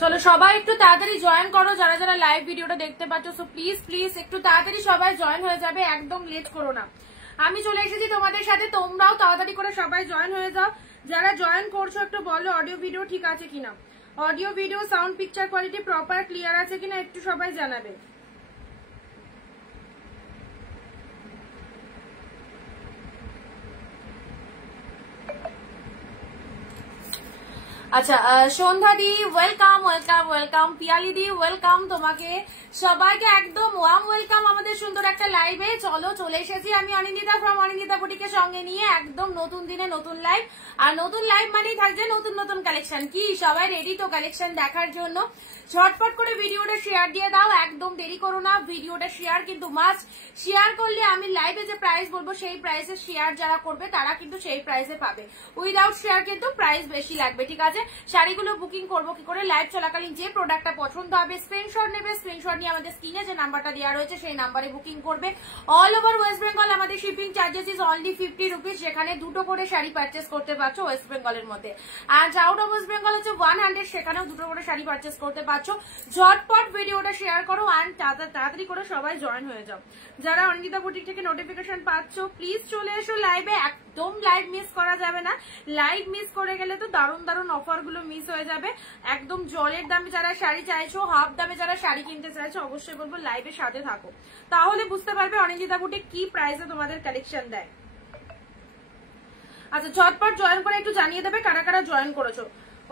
চলো সবাই একটু তাড়াতাড়ি জয়েন করো যারা যারা লাইভ ভিডিওটা দেখতে পাচ্ছ। সো প্লিজ প্লিজ একটু তাড়াতাড়ি সবাই জয়েন হয়ে যাবে, একদম লেট করো না। আমি চলে এসেছি তোমাদের সাথে, তোমরাও তাড়াতাড়ি করে সবাই জয়েন হয়ে যাও। যারা জয়েন করছো একটু বলো অডিও ভিডিও ঠিক আছে কিনা, audio video sound picture quality proper clear আছে কিনা একটু সবাই জানাবে। আচ্ছা সন্ধ্যা দি ওয়েলকাম ওয়েলকাম ওয়েলকাম, পিয়ালি দি ওয়েলকাম, তোমাকে সবাইকে একদম ওয়ার্ম ওয়েলকাম আমাদের সুন্দর একটা লাইভে। চলো চলে এসেছি আমি অনিন্দিতা ফ্রম অনিন্দিতা বুটিকে সঙ্গে নিয়ে, একদম নতুন দিনে নতুন লাইভ। আর নতুন লাইভ মানেই থাকছে নতুন নতুন কালেকশন। কি সবাই রেডি তো কালেকশন দেখার জন্য? ঝটপট করে ভিডিওটা শেয়ার দিয়ে দাও, একদম দেরি করো না। ভিডিওটা শেয়ার কিন্তু মাস্ট, শেয়ার করলে আমি লাইভে যে প্রাইস বলবো সেই প্রাইসে শেয়ার যারা করবে তারা কিন্তু সেই প্রাইসে পাবে। উইদাউট শেয়ার কিন্তু প্রাইস বেশি লাগবে, ঠিক আছে? শাড়িগুলো বুকিং করবো কি করে? লাইভ চলাকালীন যে প্রোডাক্টটা পছন্দ হবে স্ক্রিনশট নেবে, স্ক্রিনশট নিয়ে আমাদের স্ক্রিনে যে নাম্বারটা দেওয়া রয়েছে সেই নাম্বারে বুকিং করবে। অল ওভার ওয়েস্ট বেঙ্গল আমাদের shipping charges is only 50 rupees, যেখানে দুটো করে শাড়ি পারচেস করতে পারছো ওয়েস্ট বেঙ্গলের মধ্যে। আর আউট অফ ওয়েস্ট বেঙ্গল হচ্ছে 100, সেখানেও দুটো করে শাড়ি পারচেস করতে পারছো। ঝটপট ভিডিওটা শেয়ার করো আর তাড়াতাড়ি করে সবাই জয়েন হয়ে যাও। যারা অনিন্দিতা বুটিক থেকে নোটিফিকেশন পাচ্ছ প্লিজ চলে এসো লাইভে, একদম লাইভ মিস করা যাবে না। লাইভ মিস করে গেলে তো দারুণ দারুণ অফার গুলো মিস হয়ে যাবে। একদম জলের দামে যারা শাড়ি চাইছো, হাফ দামে যারা শাড়ি কিনতে চাইছো, অবশ্যই বলবো লাইভের সাথে থাকো, তাহলে বুঝতে পারবে অনিন্দিতা বুটিক কি প্রাইসে তোমাদের কালেকশন দেয়। আচ্ছা ঝটপট জয়েন করে একটু জানিয়ে দেবে কারা কারা জয়েন করেছো।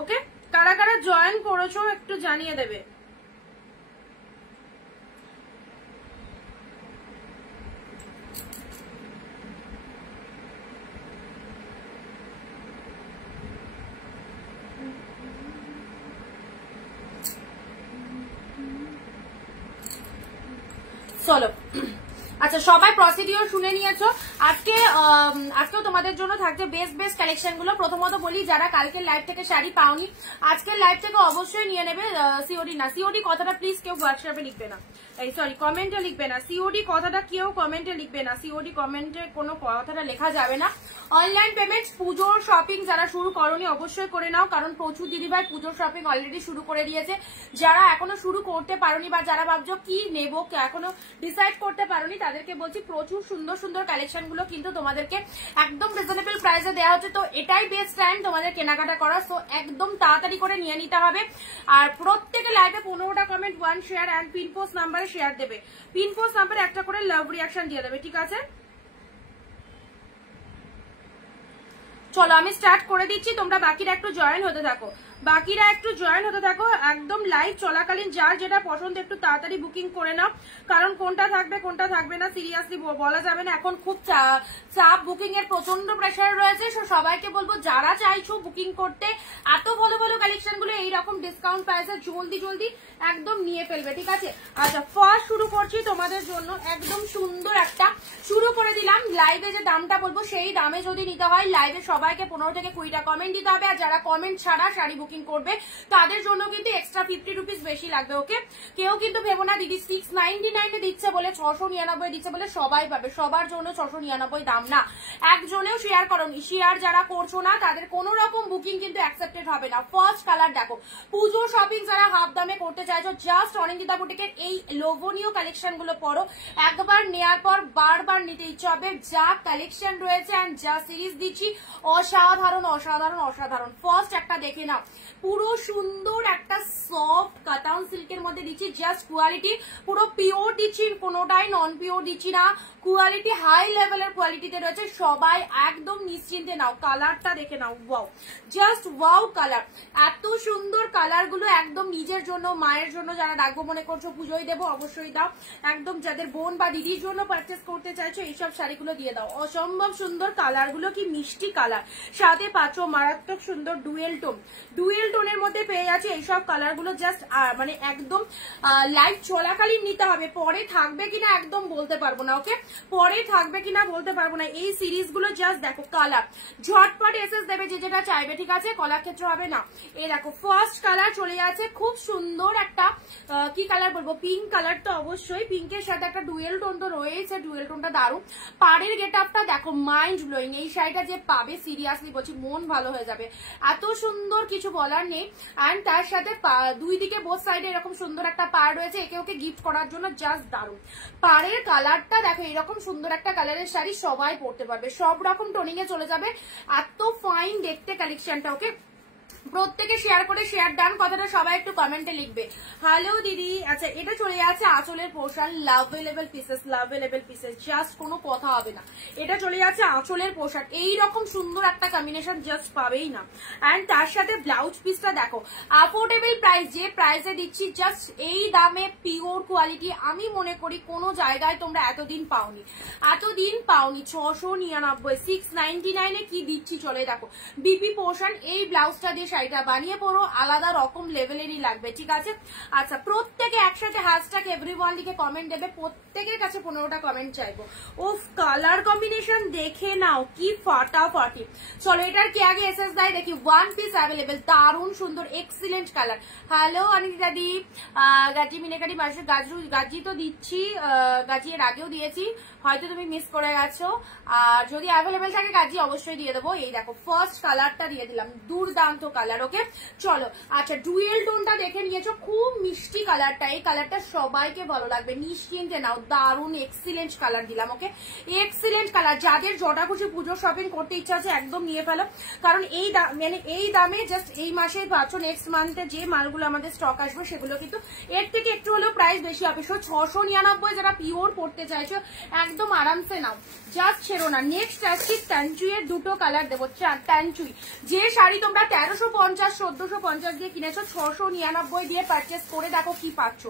ওকে, কারা কারা জয়েন করেছো একটু জানিয়ে দেবে। চলো আচ্ছা সবাই প্রসিডিওর শুনে নিয়েছো। আজকেও তোমাদের জন্য থাকছে বেস্ট বেস্ট কালেকশন গুলো। প্রথমত বলি যারা কালকের লাইভ থেকে শাড়ি পাওনি, আজকের লাইভ থেকে অবশ্যই নিয়ে নেবে। সিওডি না, সিওডি কথাটা প্লিজ কেউ হোয়াটসঅ্যাপে লিখবে না, এই সরি কমেন্টে লিখবে না। সিওডি কথাটা কেউ কমেন্টে লিখবে না, সিওডি কমেন্টে কোনো কথাটা লেখা যাবে না। অনলাইন পেমেন্ট, পুজোর শপিং যারা শুরু করনি অবশ্যই করে নাও, কারণ প্রচুর দিদিভাই পুজোর শপিং অলরেডি শুরু করে দিয়েছে। যারা এখনো শুরু করতে পারোনি বা যারা ভাবছো কি নেবো এখনো ডিসাইড করতে পারোনি, তাদেরকে বলছি প্রচুর সুন্দর সুন্দর কালেকশন গুলো কিন্তু তোমাদেরকে একদম রিজনেবল প্রাইসে দেওয়া হচ্ছে। তো এটাই বেস্ট টাইম তোমাদের কেনাকাটা করার, তো একদম তাড়াতাড়ি করে নিয়ে নিতে হবে। আর প্রত্যেকে লাইভে 15টা comment, 1 share and pin post নাম্বারে শেয়ার দেবে। পিন পোস্ট নাম্বারে একটা করে লাভ রিয়াকশন দিয়ে দেবে, ঠিক আছে? চলো আমি স্টার্ট করে দিচ্ছি, তোমরা বাকিরা একটু জয়েন হতে থাকো, বাকিরা একটু জয়েন হতে থাকো। একদম লাইভ চলাকালীন যার যেটা পছন্দ একটু তাড়াতাড়ি বুকিং করে নাও, কারণ কোনটা থাকবে কোনটা থাকবে না সিরিয়াসলি বলা যাবে না। এখন খুব চাপ, বুকিং এর প্রচন্ড প্রেসার রয়েছে। সবাইকে বলবো যারা চাইছো বুকিং করতে, এত ভালো ভালো কালেকশন গুলো এইরকম ডিসকাউন্ট প্রাইসে জলদি জলদি একদম নিয়ে ফেলবে, ঠিক আছে? আচ্ছা ফার্স্ট শুরু করছি তোমাদের জন্য, একদম সুন্দর একটা শুরু করে দিলাম। লাইভে যে দামটা বলবো সেই দামে যদি নিতে হয় লাইভে সবাইকে 15 থেকে 20টা কমেন্ট দিতে হবে। আর যারা কমেন্ট ছাড়া শাড়ি বুকিং করবে তাদের জন্য কিন্তু এক্সট্রা 50 রুপিস বেশি লাগবে। ওকে, কেউ কিন্তু ভেবো না দিদি 699 দিচ্ছে বলে 699 দিচ্ছে বলে সবাই পাবে, সবার জন্য 699 দাম না। একজনেও শেয়ার করোনি, শেয়ার যারা করছো না তাদের কোনো রকম বুকিং কিন্তু অ্যাকসেপ্টেড হবে না। ফার্স্ট কালার দেখো, পুজো শপিং যারা হাফ দামে করতে চাইছো জাস্ট অনিন্দিতা বুটিকের এই লোভনীয় কালেকশন গুলো পরো, একবার নেয়ার পর বারবার নিতে ইচ্ছা হবে। যা কালেকশন রয়েছে এন্ড যা সিরিজ দিচ্ছি অসাধারণ অসাধারণ অসাধারণ। ফার্স্ট একটা দেখে নাও, পুরো সুন্দর একটা সফট কাতান সিল্কের মধ্যে দিচ্ছি, জাস্ট কোয়ালিটি পুরো পিওর দিচ্ছি, কোনোটাই নন পিওর দিচ্ছি না। কোয়ালিটি হাই লেভেলের কোয়ালিটিতে রয়েছে, সবাই একদম নিশ্চিন্তে নাও। কালারটা দেখে নাও, ওয়াও, জাস্ট ওয়াও কালার, এত সুন্দর কালার গুলো। একদম নিজের জন্য, মায়ের জন্য যারা রাখবো মনে করছো, পুজোয় দেবো অবশ্যই দাও। একদম যাদের বোন বা দিদির জন্য পারচেস করতে চাইছো এইসব শাড়িগুলো দিয়ে দাও। অসম্ভব সুন্দর কালার গুলো, কি মিষ্টি কালার, সাথে পাচ্ছ মারাত্মক সুন্দর ডুয়েল টোন, ডুয়েল টোনের মধ্যে পেয়ে যাচ্ছে এইসব কালার গুলো। জাস্ট মানে একদম লাইভ চলাকালীন নিতে হবে, পরে থাকবে কিনা একদম বলতে পারবো না। ওকে, পরে থাকবে কিনা বলতে পারবো না। এই সিরিজ গুলো জাস্ট দেখো কালার, ঝটপট এসএস দেবে যে যেটা চাইবে, ঠিক আছে? কলার ক্ষেত্র হবে না। এই দেখো ফার্স্ট কালার চলে যাচ্ছে, খুব সুন্দর একটা কি কালার বলবো, পিঙ্ক কালার। তো অবশ্যই পিঙ্কের সাথে একটা ডুয়েল টোন তো রয়েছে, ডুয়েল টোনটা দারুণ। পাড়ের গেট আপটা দেখো মাইন্ড ব্লোয়িং, এই শাড়িটা যে পাবে সিরিয়াসলি বলছি মন ভালো হয়ে যাবে। এত সুন্দর কিছু বলার নেই। অ্যান্ড তার সাথে দুই দিকে বোথ সাইডে এরকম সুন্দর একটা পাড় রয়েছে, একে ওকে গিফট করার জন্য জাস্ট দারুণ। পাড়ের কালারটা দেখো, এরকম সুন্দর একটা কালারের শাড়ি সবাই পরতে পারবে, সব রকম টোনিং এ চলে যাবে, এত ফাইন দেখতে কালেকশনটা। ওকে, প্রত্যেকে শেয়ার করে শেয়ার ডান কথাটা সবাই একটু কমেন্টে লিখবে। হ্যালো দিদি। আচ্ছা, এটা চলে যাচ্ছে আঁচলের পোর্শন, লাভেলেবল পিসেস, লাভেলেবল পিসেস, জাস্ট কোনো কথা হবে না। এটা চলে যাচ্ছে আঁচলের পোর্শন, এইরকম সুন্দর একটা কম্বিনেশন জাস্ট পাবেই না। অ্যান্ড তার সাথে ব্লাউজ পিসটা দেখো, অ্যাফোর্ডেবল প্রাইস, যে প্রাইসে দিচ্ছি জাস্ট এই দামে পিওর কোয়ালিটি, আমি মনে করি কোনো জায়গায় তোমরা এতদিন পাওনি, 699, 699 কি দিচ্ছি চলে দেখো। বিপি পোর্শন, এই ব্লাউজটা দিয়ে শাড়িটা বানিয়ে পরো, আলাদা রকম লেভেলেরই লাগবে, ঠিক আছে। আচ্ছা, প্রত্যেকে একসাথে হ্যাশট্যাগ এভরিওয়ান লিখে কমেন্ট দেবে, প্রত্যেকের কাছে 15টা কমেন্ট চাইবো। উফ, কালার কম্বিনেশন দেখে নাও কি ফাটাফাটি। চলো, এটার কি আগে এসএস দেয় দেখি। ওয়ান পিস অ্যাভেলেবেল, দারুণ সুন্দর এক্সিলেন্ট কালার। হ্যালো অনিতা দাদি। গাজি মিনেকারি মাসে গাজি তো দিচ্ছি, গাজি এর আগেও দিয়েছি, হয়তো তুমি মিস করে গেছো। আর যদি অ্যাভেলেবেল থাকে গাজি অবশ্যই দিয়ে দেবো। এই দেখো ফার্স্ট কালারটা দিয়ে দিলাম, দুর্দান্ত কালার। ওকে, চলো। আচ্ছা, ডুয়েল টোনটা দেখে নিয়েছো, খুব মিষ্টি কালারটা, এই কালারটা সবাইকে ভালো লাগবে, নিশ্চিন্তে নাও, দারুণ এক্সিলেন্ট কালার দিলাম। ওকে, এক্সিলেন্ট কালার। যাদের জটা খুশি পুজো শপিং করতে ইচ্ছা আছে একদম নিয়ে ফেলো, কারণ এই মানে এই দামে জাস্ট এই মাসে পাচ্ছ, নেক্সট মান্থে যে মালগুলো আমাদের স্টক আসবে সেগুলো কিন্তু এর থেকে একটু হলেও প্রাইস বেশি হবে। 699 যারা পিওর পড়তে চাইছো একদম আরামসে নাও, জাস্ট ছেড়ো না। নেক্সট আসছি ট্যানচুই এর দুটো কালার দেবো। ট্যানচুই, যে শাড়ি তোমরা 1350 1450 দিয়ে কিনেছো, 699 দিয়ে পারচেস করে দেখো কি পাচ্ছ।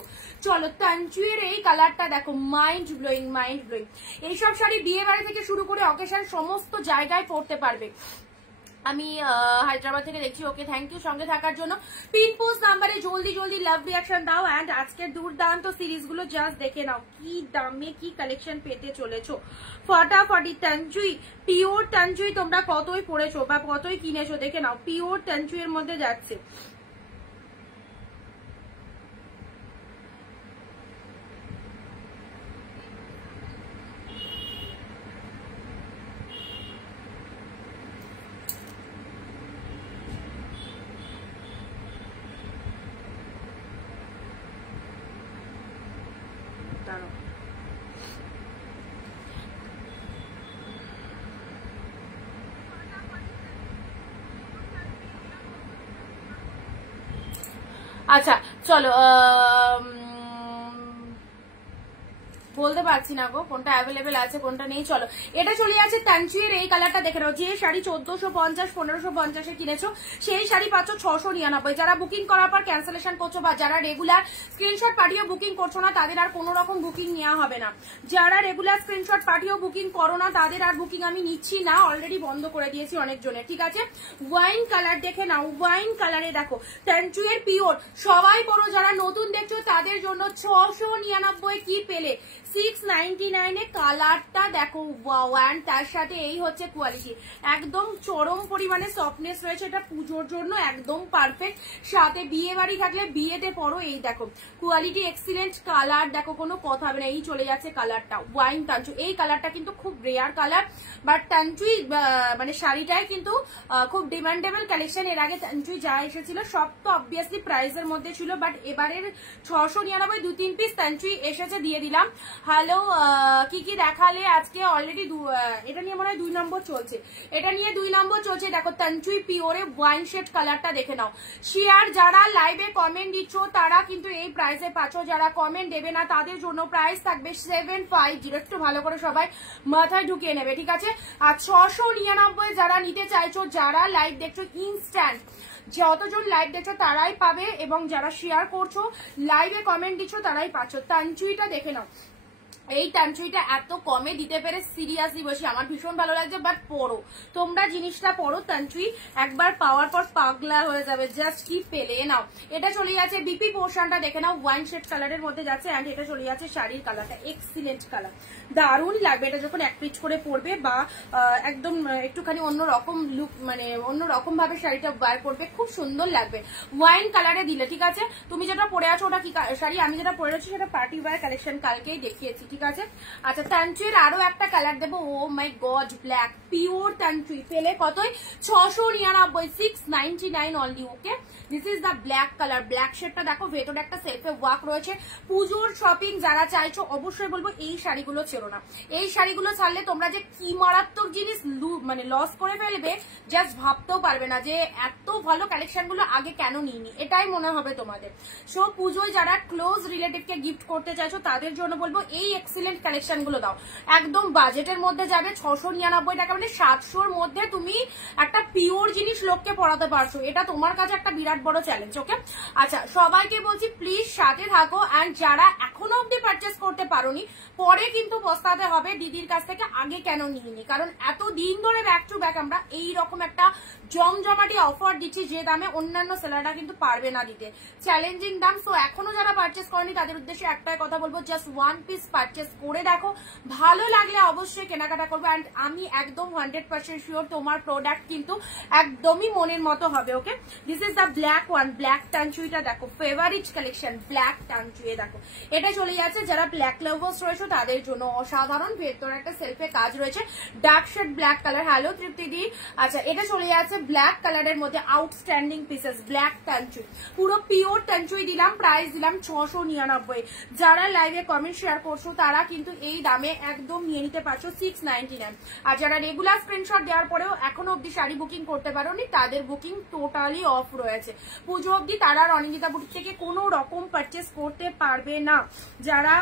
চলো, ট্যানচুই এর এই কালারটা দেখো, মাইন্ড ব্লোয়িং, মাইন্ড ব্লোয়িং। এইসব শাড়ি বিয়ে বাড়ি থেকে শুরু করে অকেশন সমস্ত জায়গায় পরতে পারবে। আমি হায়দ্রাবাদ থেকে দেখছি। ওকে, থ্যাংক ইউ সঙ্গে থাকার জন্য। পিন পোস্ট নাম্বারে জলদি জলদি লাভ রিয়াকশন দাও। অ্যান্ড আজকের দুর্দান্ত সিরিজ গুলো জাস্ট দেখে নাও, কি দামে কি কালেকশন পেতে চলেছো, ফটাফটি। ট্যানচুই, পিওর ট্যানচুই তোমরা কতই পড়েছো বা কতই কিনেছো দেখে নাও, পিওর ট্যানচুই এর মধ্যে যাচ্ছে। আচ্ছা, চলো, বলতে পারছি না গো কোনটা অ্যাভেলেবেল আছে কোনটা নেই। চলো, এটা চলে আছে ট্যানচুই এর এই কালারটা দেখে নাও। যে শাড়ি 1450 1550 কিনেছো সেই শাড়ি পাচ্ছ 699। যারা বুকিং করার পর ক্যান্সেলেশন করছো বা যারা রেগুলার স্ক্রিনশট পাঠিয়েও বুকিং করছো না, তাদের আর কোনো রকম বুকিং নেওয়া হবে না। যারা রেগুলার স্ক্রিনশট পাঠিয়েও বুকিং করো না, তাদের আর বুকিং আমি নিচ্ছি না, অলরেডি বন্ধ করে দিয়েছি অনেকজনের, ঠিক আছে। ওয়াইন কালার দেখে নাও, ওয়াইন কালারে দেখো ট্যানচুই এর পিওর, সবাই পরো। যারা নতুন দেখছো তাদের জন্য 699 কি পেলে 699 কালারটা দেখো, ওয়াও। অ্যান্ড তার সাথে এই হচ্ছে কোয়ালিটি, একদম চরম পরিমাণে সফটনেস রয়েছে, এটা পুজোর জন্য একদম পারফেক্ট। সাথে বিয়ে বাড়ি থাকলে বিয়েতে পরো। এই দেখো কোয়ালিটি এক্সিলেন্ট, কালার দেখো কোনো কথা হবে না। এই চলে যাচ্ছে কালারটা, ওয়াইন ট্যানচুই। এই কালারটা কিন্তু খুব রেয়ার কালার, বাট ট্যানচুই মানে শাড়িটাই কিন্তু খুব ডিমান্ডেবল কালেকশন। এর আগে ট্যানচুই যা এসেছিল সব তো অবভিয়াসলি প্রাইসের মধ্যে ছিল, বাট এবারের 699 2-3 পিস ট্যানচুই এসেছে, দিয়ে দিলাম। হ্যালো, কি কি দেখালে আজকে? অলরেডি এটা নিয়ে মনে হয় 2 নম্বর চলছে, এটা নিয়ে 2 নম্বর চলছে। দেখো ট্যানচুই পিওরে ওয়াইন শেড কালারটা দেখে নাও। শেয়ার, যারা লাইভে কমেন্ট দিচ্ছ তারা কিন্তু এই প্রাইসে পাচ্ছ, যারা কমেন্ট দেবে না তাদের জন্য প্রাইস থাকবে 750। একটু ভালো করে সবাই মাথায় ঢুকিয়ে নেবে, ঠিক আছে। আর 699 যারা নিতে চাইছো, যারা লাইভ দেখছো ইনস্ট্যান্ট, যতজন লাইভ দেখছো তারাই পাবে, এবং যারা শেয়ার করছো লাইভে কমেন্ট দিচ্ছ তারাই পাচ্ছ। ট্যানচুইটা দেখে নাও, এই ট্যানচুইটা এত কমে দিতে পেরে সিরিয়াসলি বসে আমার ভীষণ ভালো লাগছে। বাট পড়ো, তোমরা জিনিসটা পড়ো, ট্যানচুই একবার পাওয়ার পর পাগলা হয়ে যাবে, জাস্ট কি পেলে নাও। এটা চলে যাচ্ছে বিপি পোর্শনটা দেখে নাও, ওয়াইন শেড কালারের মধ্যে যাচ্ছে। অ্যান্ড এটা চলে যাচ্ছে শাড়ির কালারটা, এক্সিলেন্ট কালার, দারুণ লাগবে এটা যখন এক পিচ করে পরবে, বা একদম একটুখানি অন্যরকম লুক, মানে অন্যরকম ভাবে শাড়িটা বার করবে, খুব সুন্দর লাগবে ওয়াইন কালারে দিলে, ঠিক আছে। তুমি যেটা পরে আছো ওটা কি শাড়ি? আমি যেটা পরে আছি সেটা পার্টি ওয়্যার কালেকশন, কালকেই দেখিয়েছি, ঠিক ঠিক আছে। আচ্ছা তানচুইয়ের আরো একটা কালার দেবো, oh my god black pure Tanchoi, পেলে কতই 699, 699 only. Okay, this is the black colour. Black শেডটা দেখো, ভেতরে একটা সেলফে ওয়ার্ক রয়েছে। পুজোর শপিং যারা চাইছো অবশ্যই বলবো এই শাড়িগুলো ছেড়ো না। এই শাড়িগুলো ছাড়লে তোমরা যে কি মারাত্মক জিনিস মানে লস করে ফেলবে জাস্ট ভাবতেও পারবে না, যে এত ভালো কালেকশন গুলো আগে কেন নিইনি, এটাই মনে হবে তোমাদের। সো পুজোয় যারা ক্লোজ রিলেটিভকে গিফট করতে চাইছো তাদের জন্য বলবো এই এক্সিলেন্ট কালেকশন গুলো দাও। একদম বাজেটের মধ্যে যাবে, 699 টাকা, মানে 700-র মধ্যে তুমি একটা পিওর জিনিস লোককে পরাতে পারছো, এটা তোমার কাছে একটা বিরাট বড় চ্যালেঞ্জ। ওকে, আচ্ছা সবাইকে বলছি প্লিজ সাথে থাকো। অ্যান্ড যারা এখনো অব্দি পারচেস করতে পারোনি, পরে কিন্তু পস্তাতে হবে দিদির কাছ থেকে আগে কেন নিইনি, কারণ এত দিন ধরে ব্যাক টু ব্যাক আমরা এইরকম একটা জমজমাটি অফার দিচ্ছি যে দামে অন্যান্য সেলাররা কিন্তু পারবে না দিতে, চ্যালেঞ্জিং দাম। সো এখনো যারা পারচেস করেনি তাদের উদ্দেশ্যে একটাই কথা বলবো, জাস্ট 1 পিস পারচেস করে দেখো, ভালো লাগলে অবশ্যই কেনাকাটা করবো। অ্যান্ড আমি একদম 100% শিওর তোমার প্রোডাক্ট কিন্তু একদমই মনের মতো হবে। Okay, this is the black one, black টানচুইটা দেখো, ফেভারিট কালেকশন ব্ল্যাক টানচুই দেখো, এটা চলে যাচ্ছে যারা ব্ল্যাক লাভার্স রয়েছে তাদের জন্য অসাধারণ। ভেতরে একটা সেলফে কাজ রয়েছে, dark shade black colour. Hello Tripti দি। আচ্ছা এটা চলে যাচ্ছে ব্ল্যাক কালারের মধ্যে আউটস্ট্যান্ডিং পিসেস, ব্ল্যাক টানচুই, পুরো পিওর টানচুই দিলাম, প্রাইস দিলাম 699। যারা লাইভে কমেন্ট শেয়ার করছো তারা কিন্তু এই দামে একদম নিয়ে নিতে পারছো 699। আর যারা রেগুলার স্ক্রিনশট দেওয়ার পরেও এখনো অব্দি শাড়ি বুকিং করতে পারোনি তাদের বুকিং টোটালি অফ রয়েছে। পুজো অব্দি তারা রণিতা বুটিক থেকে কোনো রকম পারচেস করতে পারবে না। যারা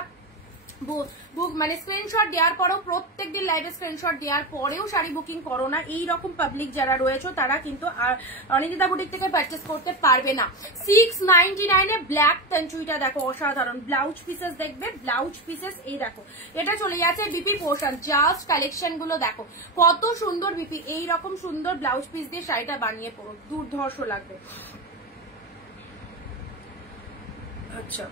মানে স্ক্রিনশট দেওয়ার পরেও, প্রত্যেকদিন লাইভে স্ক্রিনশট দেওয়ার পরেও শাড়ি বুকিং করো না, এইরকম পাবলিক যারা রয়েছে তারা কিন্তু আর অনিন্দিতা বুটিক থেকে পারচেস করতে পারবে না। 699 এ ব্ল্যাক টানচুইটা দেখো, অসাধারণ। ব্লাউজ পিসেস দেখবে, ব্লাউজ পিসেস এই দেখো, এটা চলে যাচ্ছে বিপি পোর্শন। জাস্ট কালেকশন গুলো দেখো কত সুন্দর, বিপি এইরকম সুন্দর ব্লাউজ পিস দিয়ে শাড়িটা বানিয়ে পড়ো, দুর্ধর্ষ লাগবে। আচ্ছা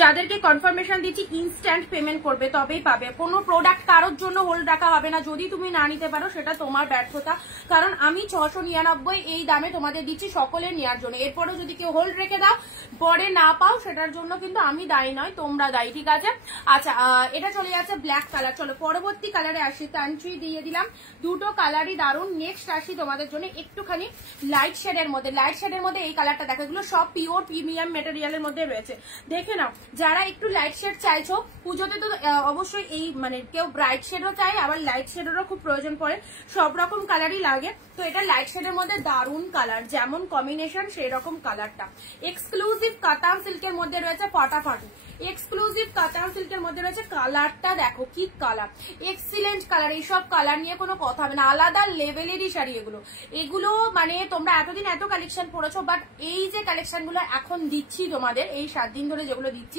যাদেরকে কনফার্মেশন দিচ্ছি ইনস্ট্যান্ট পেমেন্ট করবে তবেই পাবে, কোনো প্রোডাক্ট কারোর জন্য হোল্ড রাখা হবে না। যদি তুমি না নিতে পারো সেটা তোমার ব্যর্থতা, কারণ আমি 699 এই দামে তোমাদের দিচ্ছি সকলের নেওয়ার জন্য। এরপরেও যদি কেউ হোল্ড রেখে দাও পরে না পাও সেটার জন্য কিন্তু আমি দায়ী নয়, তোমরা দায়ী, ঠিক আছে। আচ্ছা এটা চলে যাচ্ছে ব্ল্যাক কালার। চলো পরবর্তী কালারে আসি, টানচুই দিয়ে দিলাম, দুটো কালারই দারুণ। নেক্সট আসি তোমাদের জন্য একটুখানি লাইট শেডের মধ্যে। লাইট শেডের মধ্যে এই কালারটা দেখো, এগুলো সব পিওর প্রিমিয়াম মেটেরিয়ালের মধ্যে রয়েছে, দেখে নাও। যারা একটু লাইট শেড চাইছো, পুজোতে তো অবশ্যই এই মানে কেউ ব্রাইট শেডও চাই, আবার লাইট শেডেরও খুব প্রয়োজন পড়ে, সব রকম কালারই লাগে। তো এটা লাইট শেডের মধ্যে দারুণ কালার, যেমন কম্বিনেশন সেই রকম কালারটা। এক্সক্লুসিভ কাতান সিল্কের মধ্যে রয়েছে ফাটাফাটি, এক্সক্লুসিভ কাতান সিল্কের মধ্যে রয়েছে। কালারটা দেখো কি কালার, এক্সিলেন্ট কালার। এইসব কালার নিয়ে কোনো কথা হবে না, আলাদা লেভেলেরই শাড়ি এগুলো। এগুলো মানে তোমরা এতদিন এত কালেকশন পড়েছো, বাট এই যে কালেকশন গুলো এখন দিচ্ছি তোমাদের, এই 7 দিন ধরে যেগুলো দিচ্ছি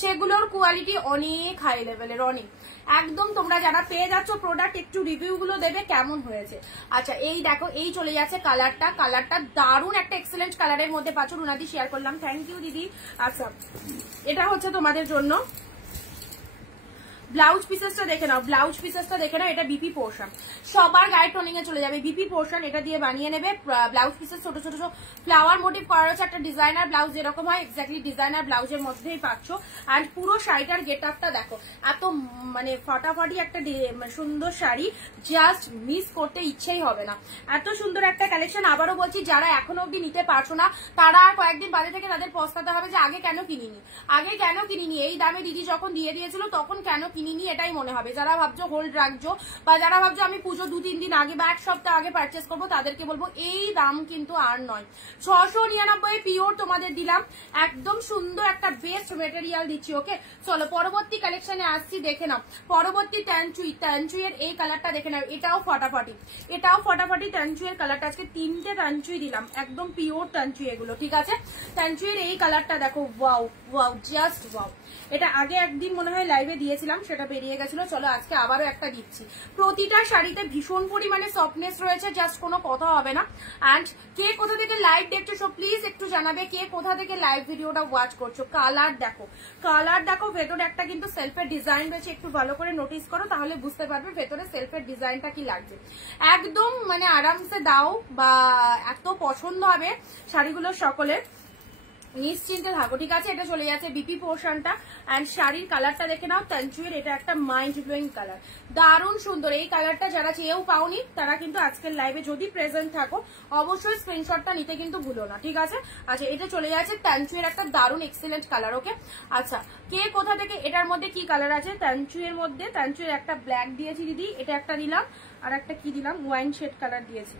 সেগুলোর কোয়ালিটি অনেক হাই লেভেলের, অনেক একদম। তোমরা যারা পেয়ে যাচ্ছ প্রোডাক্ট একটু রিভিউ গুলো দেবে কেমন হয়েছে। আচ্ছা এই দেখো, এই চলে যাচ্ছে কালারটা, কালারটা দারুণ একটা এক্সিলেন্ট কালারের মধ্যে পাচ্ছ। রুনাদি শেয়ার করলাম, থ্যাংক ইউ দিদি। আচ্ছা এটা হচ্ছে তোমাদের জন্য ব্লাউজ পিসেসটা দেখে নাও, ব্লাউজ পিসেসটা দেখে নাও, এটা বিপি পোর্শন, সবার গায়ে টোনিং এ চলে যাবে। বিপি পোর্শন এটা দিয়ে বানিয়ে নেবে। ব্লাউজ পিসেস ছোট ছোট ফ্লাওয়ার মোটিভ করা হচ্ছে, একটা ডিজাইনার ব্লাউজ যেরকম হয় এক্স্যাক্টলি ডিজাইনার ব্লাউজের মধ্যেই পাচ্ছ। অ্যান্ড পুরো শাড়িটার গেট আপটা দেখো, এত মানে ফাটাফাটি একটা সুন্দর শাড়ি, জাস্ট মিস করতে ইচ্ছেই হবে না, এত সুন্দর একটা কালেকশন। আবারও বলছি যারা এখনো অব্দি নিতে পারছো না তারা আর কয়েকদিন বাদে থেকে তাদের পস্তাতে হবে যে আগে কেন কিনিনি, আগে কেন কিনিনি, এই দামে দিদি যখন দিয়ে দিয়েছিল তখন কেন কিনিনি, এটাই মনে হবে। যারা ভাবছো হোল্ড রাখছো বা যারা ভাবছো আমি পুজো 2-3 দিন আগে বা 1 সপ্তাহ আগে পারচেস করবো, তাদেরকে বলবো এই দাম কিন্তু আর নয়। 699 পিওর তোমাদের দিলাম, একদম সুন্দর একটা বেস্ট মেটেরিয়াল দিচ্ছি। ওকে চলো পরবর্তী কালেকশনে আসছি, দেখে নাও পরবর্তী টানচুই। টানচুইয়ের এই কালারটা দেখে নাও, এটাও ফাটাফাটি, এটাও ফাটাফাটি। টানচুইয়ের কালারটা আজকে 3টে টানচুই দিলাম, একদম পিওর টানচুই এগুলো, ঠিক আছে। টানচুইয়ের এই কালারটা দেখো, ওয়াও ওয়াও, জাস্ট ওয়াও। এটা আগে একদিন মনে হয় লাইভে দিয়েছিলাম, সেটা বেরিয়ে গেছিল, চলো আজকে আবারও একটা দিচ্ছি। প্রতিটা শাড়িতে ভীষণ পরিমাণে সফটনেস রয়েছে, জাস্ট কোনো কথা হবে না। অ্যান্ড কে কোথা থেকে লাইভ দেখছো প্লিজ একটু জানাবে, কে কোথা থেকে লাইভ ভিডিওটা ওয়াচ করছো। কালার দেখো, কালার দেখো, ভেতরে একটা কিন্তু সেলফের ডিজাইন রয়েছে, একটু ভালো করে নোটিস করো তাহলে বুঝতে পারবে ভেতরে সেলফের ডিজাইনটা কি লাগছে। একদম মানে আরামসে দাও বা এত পছন্দ হবে শাড়িগুলো সকলের। নিশ্চিন্তে থাকো, ঠিক আছে। এটা চলে যাচ্ছে বিপি পোর্শনটা। অ্যান্ড শাড়ির কালারটা দেখে নাও, তানচুয়ের এটা একটা মাইন্ড ব্লোয়িং কালার, দারুণ সুন্দর। এই কালারটা যারা চেয়েও পাওনি তারা কিন্তু আজকের লাইভে যদি প্রেজেন্ট থাকো অবশ্যই স্ক্রিনশটটা নিতে কিন্তু ভুলো না, ঠিক আছে। আচ্ছা, এটা চলে যাচ্ছে তানচুয়ের একটা দারুণ এক্সিলেন্ট কালার। ওকে, আচ্ছা কে কোথা থেকে, এটার মধ্যে কি কালার আছে তানচুয়ের মধ্যে? তানচুয়ের একটা ব্ল্যাক দিয়েছি দিদি, এটা একটা দিলাম, আর একটা কি দিলাম, ওয়াইন শেড কালার দিয়েছি।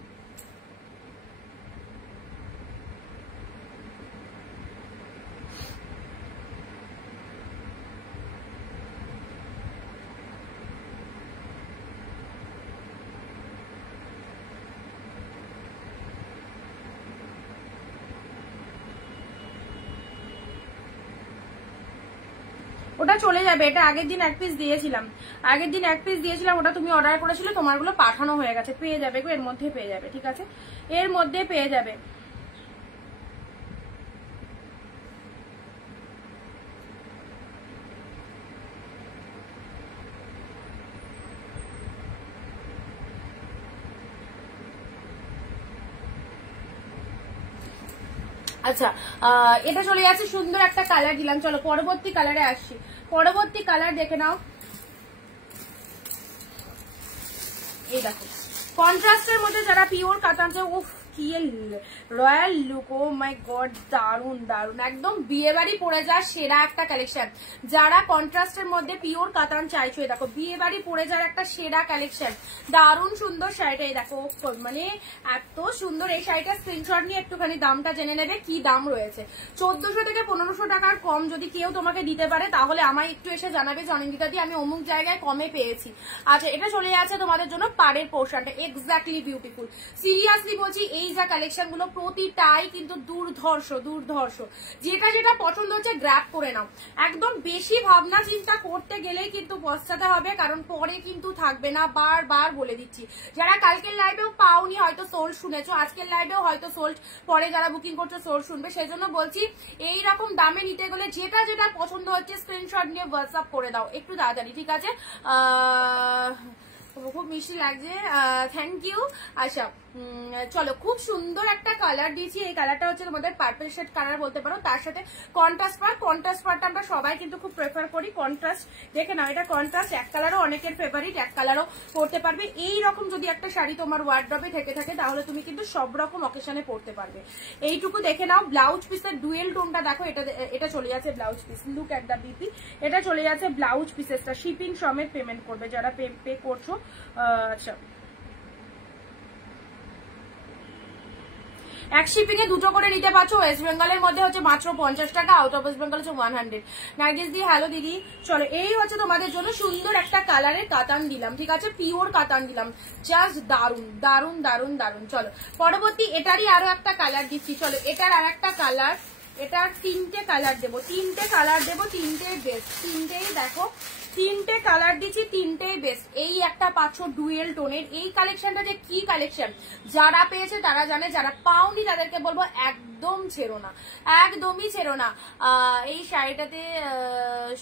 ওটা চলে যাবে, এটা আগের দিন এক পিস দিয়েছিলাম, ওটা তুমি অর্ডার করেছিলে, তোমারগুলো পাঠানো হয়ে গেছে, পেয়ে যাবে গো, এর মধ্যে পেয়ে যাবে, ঠিক আছে, এর মধ্যে পেয়ে যাবে। আচ্ছা, এটা চলে যাচ্ছে, সুন্দর একটা কালার দিলাম। চলো পরবর্তী কালারে আসছি। পরবর্তী কালার দেখে নাও, এই দেখো কন্ট্রাস্টের মধ্যে যারা পিওর কাতান চায়, উফ কি royal look, O my god, দারুন দারুন, একদম বিয়ে বাড়ি পরে যাওয়ার সেরা একটা কালেকশন। যারা কন্ট্রাস্টের মধ্যে পিওর কাতান চাইছো, দেখো বিয়ে বাড়ি পরে যাওয়ার একটা সেরা কালেকশন, দারুন সুন্দর শাড়িটা। এই দেখো মানে এত সুন্দর এই শাড়িটা, স্ক্রিনশট নিয়ে একটুখানি দামটা জেনে নেবে কি দাম রয়েছে। 1400 থেকে 1500 টাকার কম যদি কেউ তোমাকে দিতে পারে তাহলে আমায় একটু এসে জানাবে যে অনিন্দিতা দি আমি অমুক জায়গায় কমে পেয়েছি। আচ্ছা, এটা চলে যাচ্ছে তোমাদের জন্য পাড়ের পোর্শনটা, এক্স্যাক্টলি বিউটিফুল। সিরিয়াসলি বলছি, এই যা কালেকশন গুলো প্রতিটাই কিন্তু দুর্ধর্ষ দুর্ধর্ষ। যেটা যেটা পছন্দ হচ্ছে গ্র্যাব করে নাও, একদম বেশি ভাবনা চিন্তা করতে গেলেই কিন্তু পস্তাতে হবে, কারণ পরে কিন্তু থাকবে না, বারবার বলে দিচ্ছি। যারা কালকের লাইভেও পাওনি হয়তো সোল্ড শুনেছো, আজকের লাইভেও হয়তো সোল্ড, পরে যারা বুকিং করছো সোল্ড শুনবে, সেজন্য বলছি এইরকম দামে নিতে গেলে যেটা যেটা পছন্দ হচ্ছে স্ক্রিনশট নিয়ে হোয়াটসঅ্যাপ করে দাও একটু তাড়াতাড়ি, ঠিক আছে। খুব মিষ্টি লাগছে, থ্যাংক ইউ। আচ্ছা চলো, খুব সুন্দর একটা কালার দিয়েছি, এই কালারটা হচ্ছে তোমাদের পার্পল শেড কালার বলতে পারো, তার সাথে কন্ট্রাস্ট পার। কন্ট্রাস্ট পারটা আমরা সবাই কিন্তু খুব প্রেফার করি, কন্ট্রাস্ট দেখে নাও, এটা কন্ট্রাস্ট, এক কালারও অনেকের ফেভারিট, এক কালারও পরতে পারবে। এই রকম যদি একটা শাড়ি তোমার ওয়ার্ড্রবে থেকে থাকে তাহলে তুমি কিন্তু সব রকম অকেশনে পরতে পারবে। এইটুকু দেখে নাও। ব্লাউজ পিসের ডুয়েল টোনটা দেখো, এটা চলে যাচ্ছে blouse piece, look at the BP, এটা চলে যাচ্ছে ব্লাউজ পিসেসটা, শিপিং সমেত পেমেন্ট করবে যারা পে করছো। আচ্ছা, এক শিপিং এ দুটো করে নিতে পারছো। ওয়েস্ট বেঙ্গলের মধ্যে হচ্ছে মাত্র 50 টাকা, আউট অফ ওয়েস্ট বেঙ্গল হচ্ছে 100। নার্গিস দি হ্যালো দিদি, চলো এই হচ্ছে তোমাদের জন্য সুন্দর একটা কালারের কাতান দিলাম, ঠিক আছে, পিওর কাতান দিলাম, জাস্ট দারুন দারুন দারুন দারুন। চলো পরবর্তী, এটারই আরো একটা কালার দিচ্ছি। চলো এটার আর একটা কালার, এটার তিনটে কালার দেবো, তিনটেই বেস্ট, তিনটেই দেখো, তিনটে কালার দিচ্ছি, তিনটেই বেস্ট। এই একটা পাচ্ছ ডুয়েল টোনের, এই কালেকশনটা যে কি কালেকশন, যারা পেয়েছে তারা জানে, যারা পাওনি তাদেরকে বলবো একদম ছেড়ো না, একদমই ছেড়ো না। এই শাড়িটাতে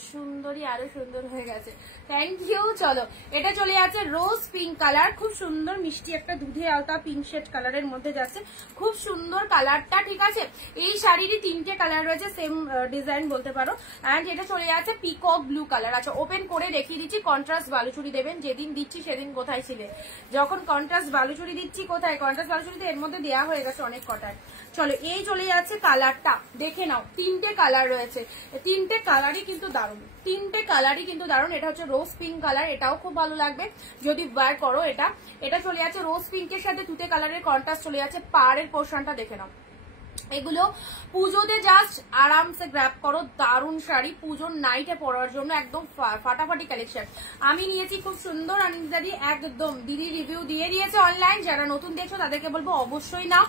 সুন্দরী আরো সুন্দর হয়ে গেছে, থ্যাংক ইউ। চলো এটা চলে যাচ্ছে রোজ পিঙ্ক কালার, খুব সুন্দর মিষ্টি একটা দুধে আলতা পিঙ্ক শেড কালারের মধ্যে যাচ্ছে, খুব সুন্দর কালারটা, ঠিক আছে। এই শাড়িরই তিনটে কালার রয়েছে, সেম ডিজাইন বলতে পারো। অ্যান্ড এটা চলে যাচ্ছে পিকক ব্লু কালার। আচ্ছা, ওপেন করে দেখিয়ে দিচ্ছি, কন্ট্রাস্ট বালুচুরি দেবেন, যেদিন দিচ্ছি সেদিন কোথায় ছিলে, যখন কন্ট্রাস্ট বালুচুরি দিচ্ছি কোথায়, কন্ট্রাস্ট বালুচুরিতে এর মধ্যে দেওয়া হয়ে গেছে অনেক কটায়। চলো এই চলে যাচ্ছে কালারটা, দেখে নাও, তিনটে কালার রয়েছে, তিনটে কালারই কিন্তু দারুণ, তিনটে কালারই কিন্তু দারুণ। এটা হচ্ছে রোজ পিঙ্ক কালার, এটাও খুব ভালো লাগবে যদি ওয়্যার করো। এটা চলে যাচ্ছে রোজ পিঙ্কের সাথে তুতে কালারের কন্ট্রাস্ট চলে যাচ্ছে। পাড়ের পোর্শনটা দেখে নাও, এগুলো পুজোতে জাস্ট আরামসে গ্র্যাব করো, দারুণ শাড়ি, পুজোর নাইটে পরার জন্য একদম ফাটাফাটি কালেকশন। আমি নিয়েছি খুব সুন্দর, অনিন্দিতা দি একদম দিদি রিভিউ দিয়ে দিয়েছে অনলাইন, যারা নতুন দেখছো তাদেরকে বলবো অবশ্যই না,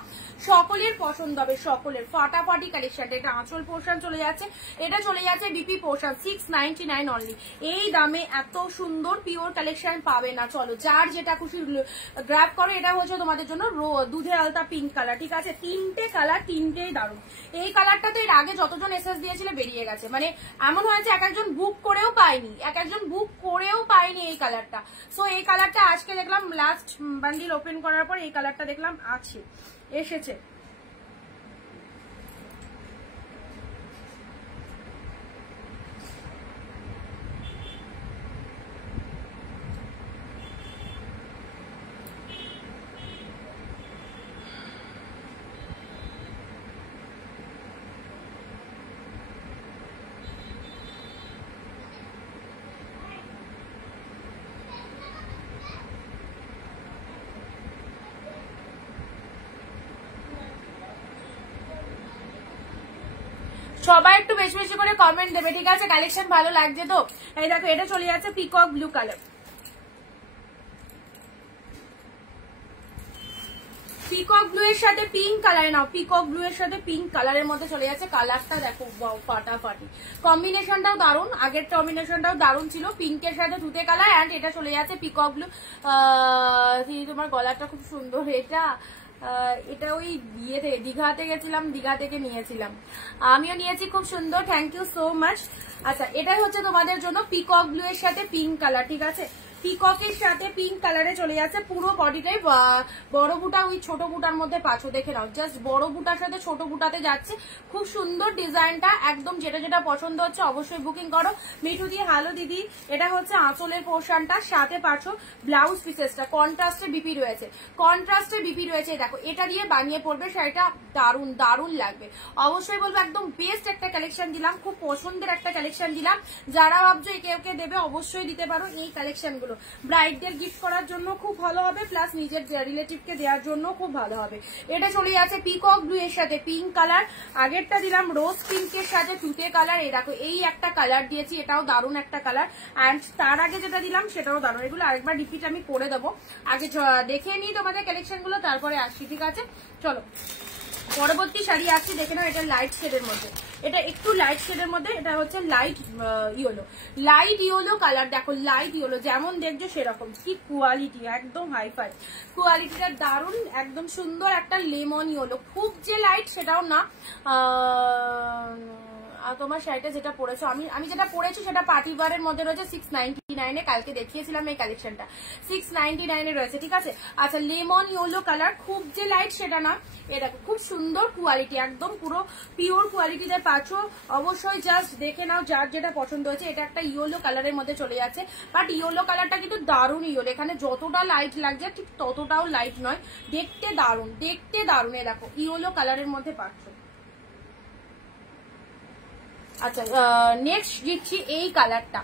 সকলের পছন্দ হবে, সকলের ফাটাফাটি কালেকশনটা। এটা আঁচল পোর্শন চলে যাচ্ছে, এটা চলে যাচ্ছে বিপি পোর্শন, 699 অনলি। এই দামে এত সুন্দর পিওর কালেকশন পাবে না। চলো যার যেটা খুশি গ্র্যাব করো। এটা হচ্ছে তোমাদের জন্য দুধে আলতা পিঙ্ক কালার, ঠিক আছে, তিনটে কালার, তিনটেই দারুণ। এই কালারটা তো এর আগে যতজন এসএস দিয়েছিল বেরিয়ে গেছে, মানে এমন হয়েছে এক একজন বুক করেও পায়নি এই কালারটা। সো এই কালারটা আজকে দেখলাম, লাস্ট বান্ডিল ওপেন করার পর এই কালারটা দেখলাম এসেছে। সবাই একটু বেশি বেশি করে কমেন্ট দেবে, ঠিক আছে? কালেকশন ভালো লাগছে তো? এই দেখো এটা চলে যাচ্ছে peacock blue colour, peacock blue এর সাথে পিঙ্ক কালার নাও, পিকক ব্লু এর সাথে পিঙ্ক কালারের মধ্যে চলে যাচ্ছে। কালারটা দেখো ফাটাফাটি, কম্বিনেশনটাও দারুন, আগের কম্বিনেশনটাও দারুন ছিল, পিঙ্কের সাথে তুতে কালার, এন্ড এটা চলে যাচ্ছে পিকক ব্লু। তোমার গলাটা খুব সুন্দর, এটা ওই বিয়ে থেকে দীঘাতে গেছিলাম, দীঘা থেকে নিয়েছিলাম, আমিও নিয়েছি, খুব সুন্দর, থ্যাংক ইউ সো মাচ। আচ্ছা এটাই হচ্ছে তোমাদের জন্য পিকক ব্লু এর সাথে পিঙ্ক কালার, ঠিক আছে? পিককের সাথে পিঙ্ক কালারে চলে যাচ্ছে, পুরো বডিটাই বড় বুটা ওই ছোট বুটার মধ্যে পাঁচো, দেখে নাও, জাস্ট বড় বুটার সাথে ছোট বুটাতে যাচ্ছে, খুব সুন্দর ডিজাইনটা, একদম যেটা যেটা পছন্দ হচ্ছে অবশ্যই বুকিং করো। মিঠু দি হ্যালো দিদি, এটা হচ্ছে আঁচলের পোর্শনটা, সাথে পাঁচো ব্লাউজ পিসেসটা কন্ট্রাস্টে বিপি রয়েছে, কন্ট্রাস্টে বিপি রয়েছে, দেখো এটা দিয়ে বানিয়ে পড়বে শাড়িটা, দারুন দারুন লাগবে। অবশ্যই বলবো একদম বেস্ট একটা কালেকশন দিলাম, খুব পছন্দের একটা কালেকশন দিলাম, যারা ভাবছো একে ওকে দেবে অবশ্যই দিতে পারো এই কালেকশন গুলো, ব্রাইডদের গিফট করার জন্য খুব ভালো হবে, প্লাস নিজের রিলেটিভকে দেওয়ার জন্য খুব ভালো হবে। এটা চলে যাচ্ছে পিকক ব্লু এর সাথে পিঙ্ক কালার, আগেরটা দিলাম রোজ পিঙ্কের সাথে তুতে কালার, এই দেখো এই একটা কালার দিয়েছি, এটাও দারুণ একটা কালার, অ্যান্ড তার আগে যেটা দিলাম সেটাও দারুণ। এগুলো আরেকবার রিপিট আমি করে দেবো, আগে দেখে নিই তোমাদের কালেকশন গুলো, তারপরে আসছি, ঠিক আছে? চলো পরবর্তী শাড়ি আসছি, দেখে নাও, এটা লাইট শেডের মধ্যে, এটা একটু লাইট শেডের মধ্যে, এটা হচ্ছে light yellow, light yellow colour, দেখো লাইট ইয়েলো যেমন দেখছো সেরকম, কি কোয়ালিটি, একদম হাইফাই কোয়ালিটিটা, দারুন, একদম সুন্দর একটা লেমন ইয়েলো, খুব যে লাইট সেটাও না। তোমার শাড়িটা যেটা পরেছো, আমি যেটা পরেছি সেটা পার্টি ওয়্যারের মধ্যে রয়েছে 699 এ, কালকে দেখিয়েছিলাম এই কালেকশনটা, 699 এ রয়েছে, ঠিক আছে? আচ্ছা লেমন ইয়েলো কালার, খুব যে লাইট সেটা না, এ দেখো খুব সুন্দর কোয়ালিটি, একদম পুরো পিওর কোয়ালিটিতে পাচ্ছো, অবশ্যই জাস্ট দেখে নাও যার যেটা পছন্দ হয়েছে। এটা একটা ইয়েলো কালারের মধ্যে চলে যাচ্ছে, বাট ইয়েলো কালারটা কিন্তু দারুণ ইয়েলো, এখানে যতটা লাইট লাগছে ঠিক ততটাও লাইট নয়, দেখতে দারুণ, দেখতে দারুণ, এ দেখো ইয়েলো কালারের মধ্যে পাচ্ছো। আচ্ছা নেক্সট দিচ্ছি এই কালারটা,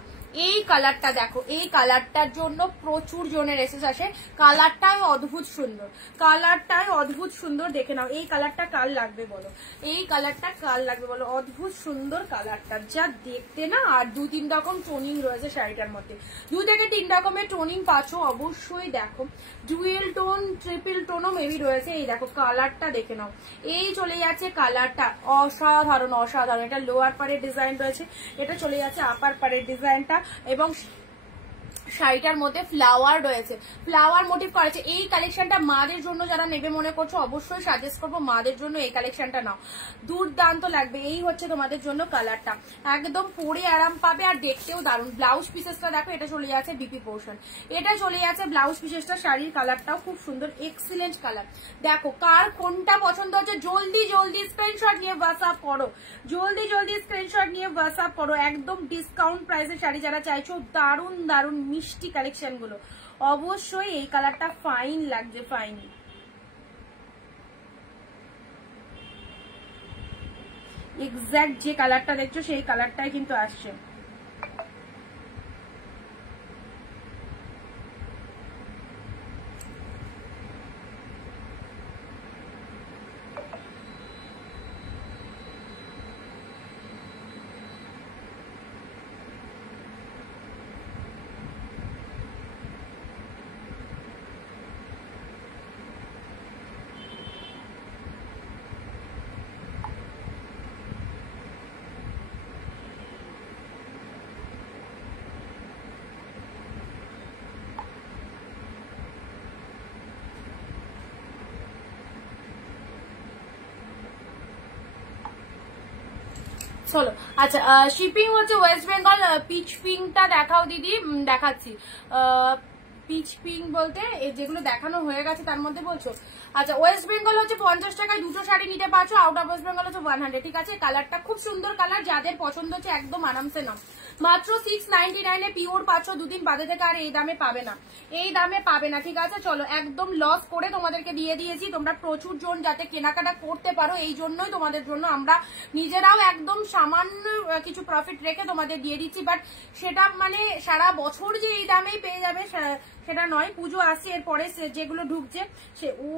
এই কালারটা দেখো, এই কালারটার জন্য প্রচুর জনের এসেস আসে, কালারটাই অদ্ভুত সুন্দর, কালারটাই অদ্ভুত সুন্দর, দেখে নাও এই কালারটা কার লাগবে বলো, এই কালারটা কার লাগবে বলো, অদ্ভুত সুন্দর কালারটা, যা দেখতে না, আর 2-3 রকম টোনিং রয়েছে শাড়িটার মধ্যে, 2 থেকে 3 রকমের টোনিং পাচ্ছ, অবশ্যই দেখো ডুয়েল টোন ট্রিপল টোনও মেবি রয়েছে, এই দেখো কালারটা দেখে নাও, এই চলে যাচ্ছে কালারটা, অসাধারণ অসাধারণ, এটা লোয়ার পাড়ের ডিজাইন রয়েছে, এটা চলে যাচ্ছে আপার পাড়ের ডিজাইনটা, এবং শাড়িটার মধ্যে ফ্লাওয়ার রয়েছে, ফ্লাওয়ার মোটিভ করেছে। এই কালেকশনটা মাদের জন্য যারা নেবে মনে করছো অবশ্যই সাজেস্ট করবো মাদের জন্য এই কালেকশনটা নাও, দুর্দান্ত লাগবে। এই হচ্ছে তোমাদের জন্য কালারটা, একদম পরে আরাম পাবে আর দেখতেও দারুণ। ব্লাউজ পিসেসটা দেখো, এটা চলে যাচ্ছে বিপি পোর্শন, এটা চলে যাচ্ছে ব্লাউজ পিসেসটা, শাড়ির কালারটাও খুব সুন্দর, এক্সিলেন্ট কালার। দেখো কার কোনটা পছন্দ হচ্ছে জলদি জলদি স্ক্রিনশট নিয়ে হোয়াটসঅ্যাপ করো, জলদি জলদি স্ক্রিনশট নিয়ে হোয়াটসঅ্যাপ করো, একদম ডিসকাউন্ট প্রাইসে শাড়ি যারা চাইছো, দারুণ দারুণ মিষ্টি কালেকশন গুলো, অবশ্যই এই কালারটা ফাইন লাগছে, ফাইন। এক্স্যাক্ট যে কালারটা দেখছো সেই কালারটাই কিন্তু আসছে। চলো আচ্ছা শিপিং হচ্ছে ওয়েস্ট বেঙ্গল, পিচ পিঙ্কটা দেখাও দিদি, দেখাচ্ছি। পিচ পিঙ্ক বলতে যেগুলো দেখানো হয়ে গেছে তার মধ্যে বলছো? আচ্ছা ওয়েস্ট বেঙ্গল হচ্ছে 50 টাকায় 2টো শাড়ি নিতে পারছো, আউট অফ ওয়েস্ট বেঙ্গল হচ্ছে 100, ঠিক আছে? কালারটা খুব সুন্দর কালার, যাদের পছন্দ হচ্ছে একদম আরামসে নাও, মাত্র 699 এ পিওর পাচ্ছ, 2 দিন বাদে থেকে আর এই দামে পাবে না, এই দামে পাবে না, ঠিক আছে? চলো একদম লস করে তোমাদেরকে দিয়ে দিয়েছি, তোমরা প্রচুর জন যাতে কেনাকাটা করতে পারো, এই জন্যই তোমাদের জন্য আমরা নিজেরাও একদম সামান্য কিছু প্রফিট রেখে তোমাদের দিয়ে দিচ্ছি, বাট সেটা মানে সারা বছর যে এই দামেই পেয়ে যাবে সেটা নয়, পুজো আসছে এরপরে যেগুলো ঢুকছে সে ও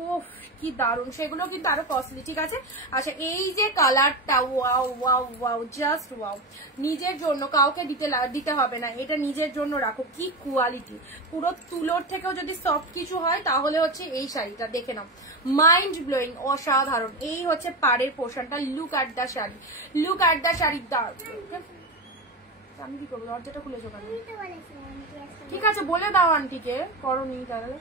কি দারুণ, সেগুলো কিন্তু আরো কস্টলি, ঠিক আছে। আচ্ছা এই যে কালারটা, wow wow wow, just wow, নিজের জন্য, কাউকে দিতে হবে না, এটা নিজের জন্য রাখো। কি কোয়ালিটি, পুরো তুলোর থেকেও যদি সফট কিছু হয় তাহলে হচ্ছে এই শাড়িটা দেখে নাও, মাইন্ড ব্লোয়িং, অসাধারণ। এই হচ্ছে পাড়ের পোর্শনটা, look at the sari, look at the sari. আমি কি করবো, দরজাটা খুলেছো কেন? ঠিক আছে বলে দাও আন্টিকে, করনি তাহলে।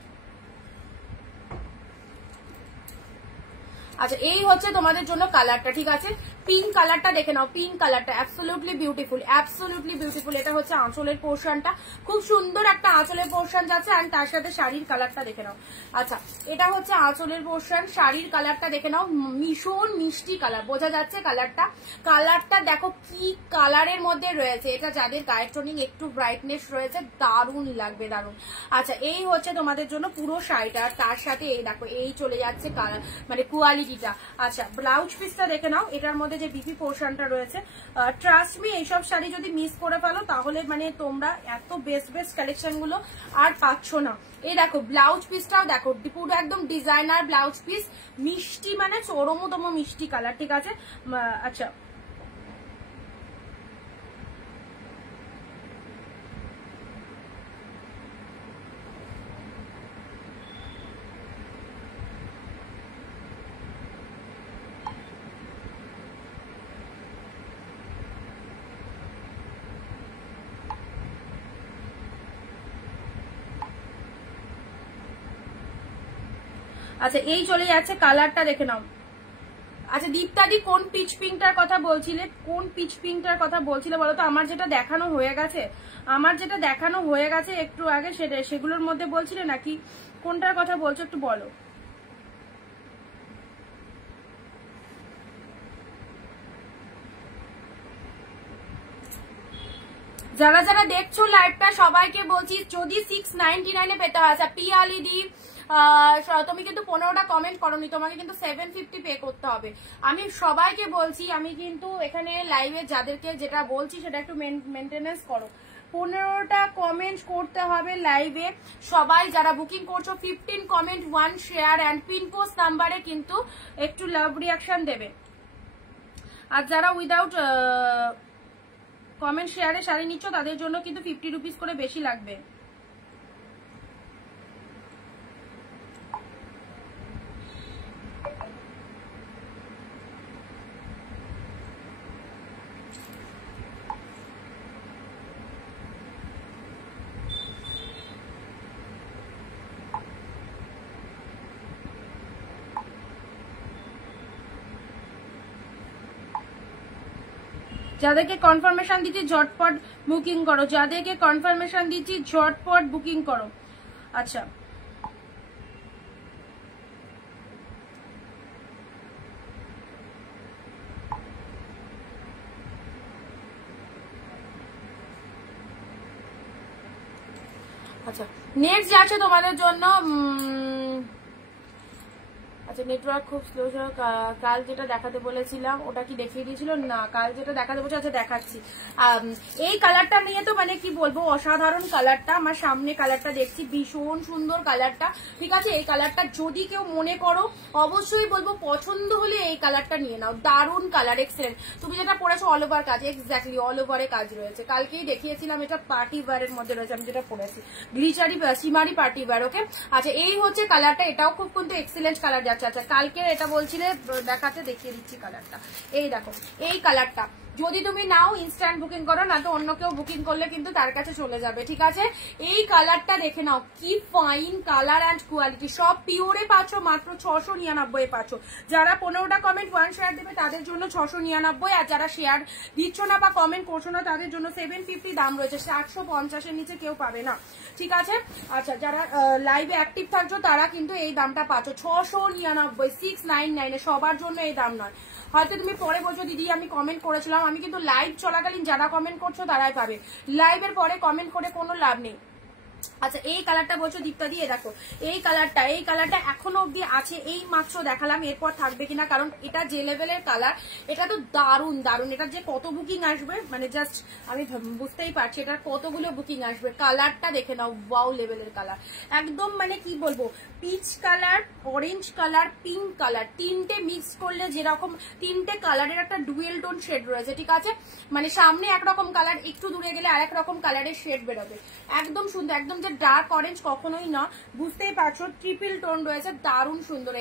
আচ্ছা এই হচ্ছে তোমাদের জন্য কালারটা, ঠিক আছে। পিঙ্ক কালারটা দেখে নাও, পিঙ্ক কালারটা অ্যাবসলিউটলি বিউটিফুল, অ্যাবসলিউটলি বিউটিফুল। এটা হচ্ছে আঁচলের পোর্শনটা, খুব সুন্দর একটা আঁচলের পোর্শন যাচ্ছে, আর তার সাথে শাড়ির কালারটা দেখে নাও। আচ্ছা এটা হচ্ছে আঁচলের পোর্শন, শাড়ির কালারটা দেখে নাও, ভীষণ মিষ্টি কালার, বোঝা যাচ্ছে কালারটা। কালারটা দেখো কি কালারের মধ্যে রয়েছে, এটা যাদের গায়ের টোনিং একটু ব্রাইটনেস রয়েছে দারুণ লাগবে, দারুণ। আচ্ছা এই হচ্ছে তোমাদের জন্য পুরো শাড়িটা, আর তার সাথে এই দেখো এই চলে যাচ্ছে কালার মানে কোয়ালিটিটা। আচ্ছা ব্লাউজ পিসটা দেখে নাও, এটার মধ্যে যে বিপি পোর্শনটা রয়েছে, ট্রাস্ট মি এইসব শাড়ি যদি মিস করে ফেলো তাহলে মানে তোমরা এত বেস্ট বেস্ট কালেকশন গুলো আর পাচ্ছ না। এই দেখো ব্লাউজ পিসটাও দেখো, পুরো একদম ডিজাইনার ব্লাউজ পিস, মিষ্টি মানে চরমতম মিষ্টি কালার, ঠিক আছে। আচ্ছা আচ্ছা এই চলে যাচ্ছে কালারটা দেখে নাও। আচ্ছা দীপ্তাদি কোন পিচ পিঙ্কটার কথা বলছিলে, কোন পিচ পিঙ্কটার কথা বলছিলে বলো তো? আমার যেটা দেখানো হয়ে গেছে, আমার যেটা দেখানো হয়ে গেছে একটু আগে সেগুলোর মধ্যে বলছিলে নাকি কোনটার কথা বলছো একটু বলো। যারা যারা দেখছো লাইভটা সবাইকে বলছি যদি 699 পেতে হয়, আচ্ছা পিয়ালি দি তুমি কিন্তু 15টা কমেন্ট করোনি, তোমাকে কিন্তু 750 পে করতে হবে। আমি সবাইকে বলছি, আমি কিন্তু এখানে লাইভে যাদেরকে যেটা বলছি সেটা একটু মেনটেনেন্স করো। 15টা কমেন্ট করতে হবে লাইভে, সবাই যারা বুকিং করছো 15 comment, 1 share and pin post নাম্বারে কিন্তু একটু লাভ রিয়াকশন দেবে। আর যারা উইদাউট কমেন্ট শেয়ারে শাড়ি নিচ্ছ তাদের জন্য কিন্তু 50 রুপিস করে বেশি লাগবে। যাদেরকে কনফার্মেশন দিচ্ছি ঝটপট বুকিং করো, যাদেরকে কনফার্মেশন দিচ্ছি ঝটপট বুকিং করো। আচ্ছা আচ্ছা নেক্সট যাচ্ছে তোমাদের জন্য, আচ্ছা নেটওয়ার্ক খুব স্লো, কাল যেটা দেখাতে বলেছিলাম ওটা কি দেখিয়ে দিয়েছিল না? কাল যেটা দেখাতে বলছে আচ্ছা দেখাচ্ছি। এই কালারটা নিয়ে তো মানে কি বলবো, অসাধারণ কালারটা, আমার সামনে কালারটা দেখছি ভীষণ সুন্দর কালারটা, ঠিক আছে। এই কালারটা যদি কেউ মনে করো অবশ্যই বলবো পছন্দ হলে এই কালারটা নিয়ে নাও, দারুণ কালার, এক্সেলেন্ট। তুমি যেটা পরেছো অল ওভার কাজ, এক্স্যাক্টলি অল ওভারে কাজ রয়েছে, কালকেই দেখিয়েছিলাম, এটা পার্টি ওয়্যারের মধ্যে রয়েছে, আমি যেটা পরেছি গ্লিচারি সিমারি পার্টি ওয়্যার। ওকে আচ্ছা এই হচ্ছে কালারটা, এটাও খুব কিন্তু এক্সেলেন্ট কালার যাচ্ছে। আচ্ছা কালকে এটা বলছিলে দেখাতে, দেখিয়ে দিচ্ছি কালারটা, এই দেখো এই কালারটা। যদি তুমি নাও ইনস্ট্যান্ট বুকিং করো, না তো অন্য কেউ বুকিং করলে কিন্তু তার কাছে চলে যাবে, ঠিক আছে। এই কালারটা দেখে নাও, কি ফাইন কালার অ্যান্ড কোয়ালিটি, সব পিওরে পাচ্ছ, মাত্র 699 পাচ্ছ। যারা 15টা কমেন্ট 1 শেয়ার দেবে তাদের জন্য 699, আর যারা শেয়ার দিচ্ছ না বা কমেন্ট করছো না তাদের জন্য 750 দাম রয়েছে, 750-এর নিচে কেউ পাবে না, ঠিক আছে। আচ্ছা যারা লাইভে অ্যাক্টিভ থাকছো তারা কিন্তু এই দামটা পাচ্ছ 699, 699, সবার জন্য এই দাম নয়। হয়তো তুমি পরে বলছো দিদি আমি কমেন্ট করেছিলাম, আমি কিন্তু লাইভ চলাকালীন যারা কমেন্ট করছো তারাই পাবে, লাইভের পরে কমেন্ট করে কোনো লাভ নেই। আচ্ছা এই কালারটা বলছো দীপ্তা দিয়ে, দেখো এই কালারটা এখনো অব্দি আছে, এই মাত্র দেখালাম, এরপর থাকবে কিনা, কারণ এটা যে লেভেলের কালার, এটা তো দারুন দারুন। এটা যে কত বুকিং আসবে মানে জাস্ট আমি বুঝতেই পারছি এটার কতগুলো বুকিং আসবে। কালারটা দেখে নাও, ওয়াও লেভেলের কালার, একদম মানে কি বলবো, peach colour, orange colour, pink colour, তিনটে মিক্স করলে যেরকম তিনটে কালারের একটা ডুয়েল টোন শেড রয়েছে, ঠিক আছে, মানে সামনে একরকম কালার, একটু দূরে গেলে আরেক রকম কালারের শেড বেরোবে, একদম সুন্দর, একদম যে ডার্ক অরেঞ্জ কখনোই না, বুঝতেই পারছো, ট্রিপল টোন রয়েছে, দারুণ সুন্দর।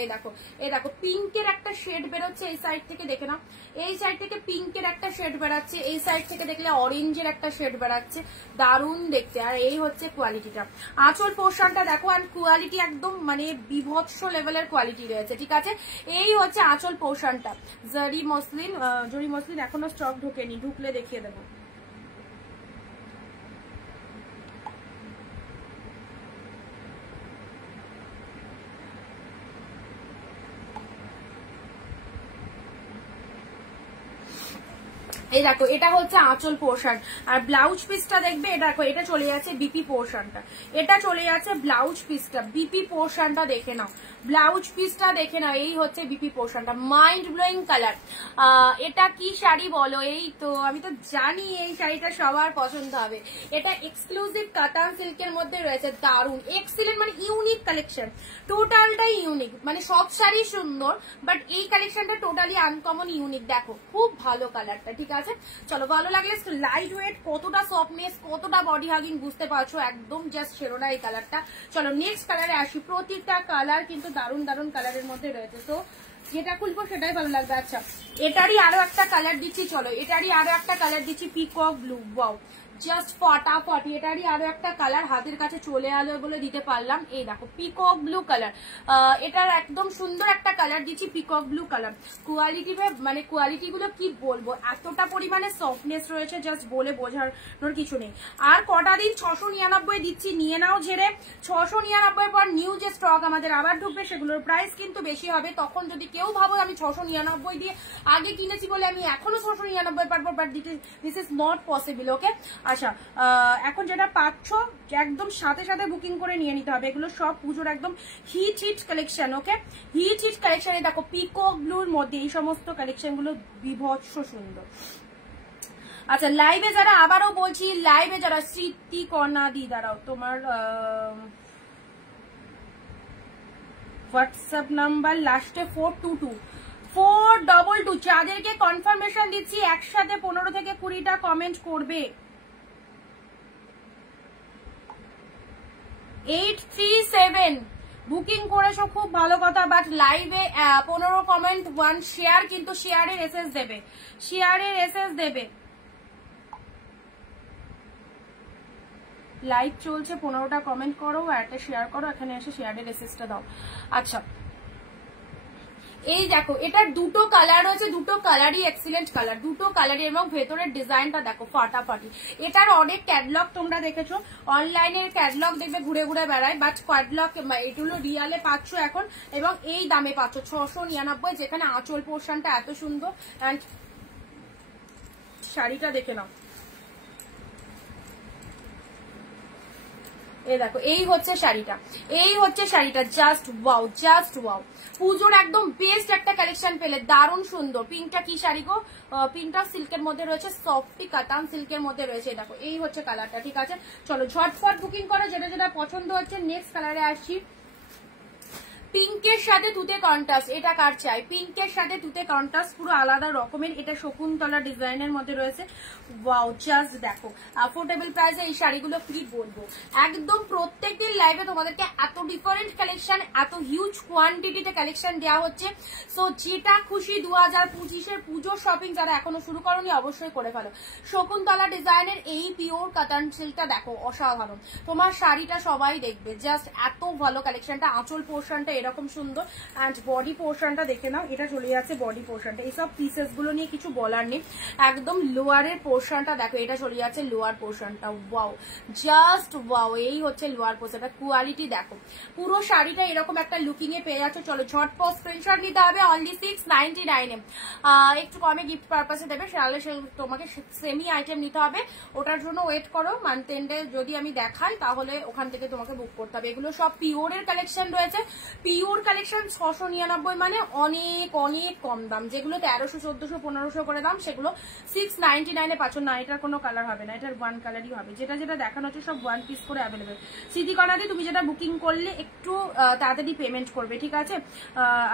এই দেখো পিঙ্কের একটা শেড বেরোচ্ছে এই সাইড থেকে, দেখে নাও, এই সাইড থেকে পিঙ্কের একটা শেড বেরাচ্ছে, এই সাইড থেকে দেখলে অরেঞ্জের একটা শেড বেরাচ্ছে, দারুণ দেখতে। আর এই হচ্ছে কোয়ালিটিটা, আঁচল পোর্শনটা দেখো, আর কোয়ালিটি একদম মানে বিভৎস লেভেলের কোয়ালিটি রয়েছে, ঠিক আছে। এই হচ্ছে আঁচল পোর্শনটা, জরি মসলিন এখনো স্টক ঢোকেনি, ঢুকলে দেখিয়ে দেবো। এই দেখো এটা হচ্ছে আঁচল পোর্শন, আর ব্লাউজ পিসটা দেখবে, এটা দেখো এটা চলে যাচ্ছে বিপি পোর্শনটা, এটা চলে যাচ্ছে ব্লাউজ পিসটা, বিপি পোর্শনটা দেখে নাও, ব্লাউজ পিসটা দেখে নাও, এই হচ্ছে বিপি পোর্শনটা, মাইন্ড ব্লোয়িং কালার। এটা কি শাড়ি বলো, এই তো আমি তো জানি এই শাড়িটা সবার পছন্দ হবে, এটা এক্সক্লুসিভ কাতান সিল্কের মধ্যে রয়েছে, দারুন এক্সিলেন্ট, মানে ইউনিক কালেকশন, টোটালটাই ইউনিক, মানে সব শাড়ি সুন্দর বাট এই কালেকশনটা টোটালি আনকমন ইউনিক, দেখো খুব ভালো কালারটা, ঠিক আছে। চলো ভালো লাগলে, লাইট ওয়েট, কতটা সফটনেস, কতটা বডি হাগিং বুঝতে পারছো, একদম জাস্ট ছেড়ো না এই কালারটা। চলো নেক্সট কালারে আসি, প্রত্যেকটা কালার কিন্তু দারুন দারুন কালারের মধ্যে রয়েছে, তো যেটা খুলবো সেটাই ভালো লাগবে। আচ্ছা এটারই আরো একটা কালার দিচ্ছি, চলো এটারই আরো একটা কালার দিচ্ছি, পিকক ব্লু, ওয়াও জাস্ট ফটাফটি, এটারই আরো একটা কালার হাতের কাছে চলে এলো বলে দিতে পারলাম। এই দেখো পিকক ব্লু কালার, এটার একদম সুন্দর একটা কালার দিচ্ছি, পিকক ব্লু কালার। কোয়ালিটি মানে কোয়ালিটি গুলো কি বলবো, এতটা পরিমাণে সফটনেস রয়েছে, জাস্ট বলে বোঝানোর কিছু নেই। আর কটা দিন 699 দিচ্ছি, নিয়ে নাও ঝেড়ে। 699 পর নিউ যে স্টক আমাদের আবার ঢুকবে, সেগুলোর প্রাইস কিন্তু বেশি হবে। তখন যদি কেউ ভাবো আমি 699 দিয়ে আগে কিনেছি বলে আমি এখনো 699 পারবো, but this is not possible, okay. আচ্ছা এখন যেটা পাচ্ছ একদম সাথে সাথে বুকিং করে নিয়ে নিতে হবে, এগুলো সব পুজোর একদম হিট কালেকশন, ওকে। হিট কালেকশনে দেখো পিকক ব্লুর মধ্যে এই সমস্ত কালেকশন গুলো বিভৎস সুন্দর। আচ্ছা লাইভে যারা, আবারও বলছি লাইভে যারা, স্মৃতি কণা দি, দাঁড়াও তোমার হোয়াটসঅ্যাপ নাম্বার লাস্টে 422 যাদেরকে কনফার্মেশন দিচ্ছি একসাথে 15 থেকে 20টা কমেন্ট করবে। 837 বুকিং করেছো, খুব ভালো কথা, বাট লাইভে 15 কমেন্ট 1 শেয়ার, কিন্তু শেয়ারের এসএস দেবে, শেয়ারের এসএস দেবে। লাইভ চলছে, 15টা কমেন্ট করো আর একটা শেয়ার করো, এখানে এসে শেয়ারের এসএসটা দাও। আচ্ছা এই দেখো এটার দুটো কালার রয়েছে, দুটো কালারই এক্সিলেন্ট কালার, দুটো কালারই, এবং ভেতরের ডিজাইনটা দেখো ফাটাফাটি। এটার অনেক ক্যাটলগ তোমরা দেখেছো, অনলাইনের ক্যাটলগ দেখবে ঘুরে ঘুরে বেড়ায়, বাট ক্যাটলগ এগুলো রিয়ালে পাচ্ছ এখন, এবং এই দামে পাচ্ছ 699, যেখানে আঁচল পোর্শনটা এত সুন্দর। অ্যান্ড শাড়িটা দেখে নাও, এই দেখো এই হচ্ছে শাড়িটা, এই হচ্ছে শাড়িটা, জাস্ট ওয়াও, জাস্ট ওয়াও। পুজোর একদম বেস্ট একটা কালেকশন পেলে, দারুণ সুন্দর। পিঙ্কটা কি শাড়ি গো, পিঙ্কটা সিল্কের মধ্যে রয়েছে, সফটি কাতান সিল্কের মধ্যে রয়েছে, দেখো এই হচ্ছে কালারটা, ঠিক আছে। চলো ঝটফট বুকিং করো, যেটা যেটা পছন্দ হচ্ছে। নেক্সট কালারে আসছি, পিঙ্কের সাথে তুতে কন্ট্রাস্ট, এটা কার চাই, পিঙ্কের সাথে তুতে কন্ট্রাস্ট, পুরো আলাদা রকমের, এটা শকুন্তলা ডিজাইনের মধ্যে রয়েছে, ওয়াও জাস্ট দেখো। অ্যাফোর্ডেবল প্রাইসে এই শাড়িগুলো কি বলবো, একদম প্রত্যেকদিন লাইভে তোমাদেরকে এত ডিফারেন্ট কালেকশন, এত হিউজ কোয়ান্টিটিতে কালেকশন দেওয়া হচ্ছে। সো যেটা খুশি 2025-এর পুজোর শপিং যারা এখনো শুরু করোনি অবশ্যই করে ফেলো। শকুন্তলা ডিজাইনের এই পিওর কাতান সিল্কটা দেখো অসাধারণ, তোমার শাড়িটা সবাই দেখবে, জাস্ট এত ভালো কালেকশনটা। আঁচল পোর্শনটা এরকম সুন্দর। অ্যান্ড বডি পোর্শনটা দেখে নাও, এটা চলে যাচ্ছে বডি পোর্শনটা। এইসব পিসেস গুলো নিয়ে কিছু বলার নেই। একদম লোয়ারের পোর্শনটা দেখো, এটা চলে যাচ্ছে লোয়ার পোর্শনটা। ওয়াও, জাস্ট ওয়াও, এই হচ্ছে লোয়ার পোর্শনটা। কোয়ালিটি দেখো, পুরো শাড়িটা এরকম একটা লুকিং এ পেয়ে যাচ্ছ। চলো ঝটপট স্ক্রিনশট নিতে হবে, অনলি 699 এ। একটু কমে গিফট পারপাসে দেবে, তাহলে তোমাকে সেমি আইটেম নিতে হবে। ওটার জন্য ওয়েট করো, মান্থ এন্ডে যদি আমি দেখাই তাহলে ওখান থেকে তোমাকে বুক করতে হবে। এগুলো সব পিওরের কালেকশন রয়েছে। পিওর কালেকশন 699, মানে অনেক অনেক কম দাম। যেগুলো 1300, 1400, 1500 করে দাম, সেগুলো 699 এ পাচ্ছ। না, এটার কোনো কালার হবে না, এটার ওয়ান কালারই হবে। যেটা যেটা দেখানো হচ্ছে সব ওয়ান পিস করে অ্যাভেলেবেল। স্মৃতিকণাদি, তুমি যেটা বুকিং করলে একটু তাড়াতাড়ি পেমেন্ট করবে, ঠিক আছে?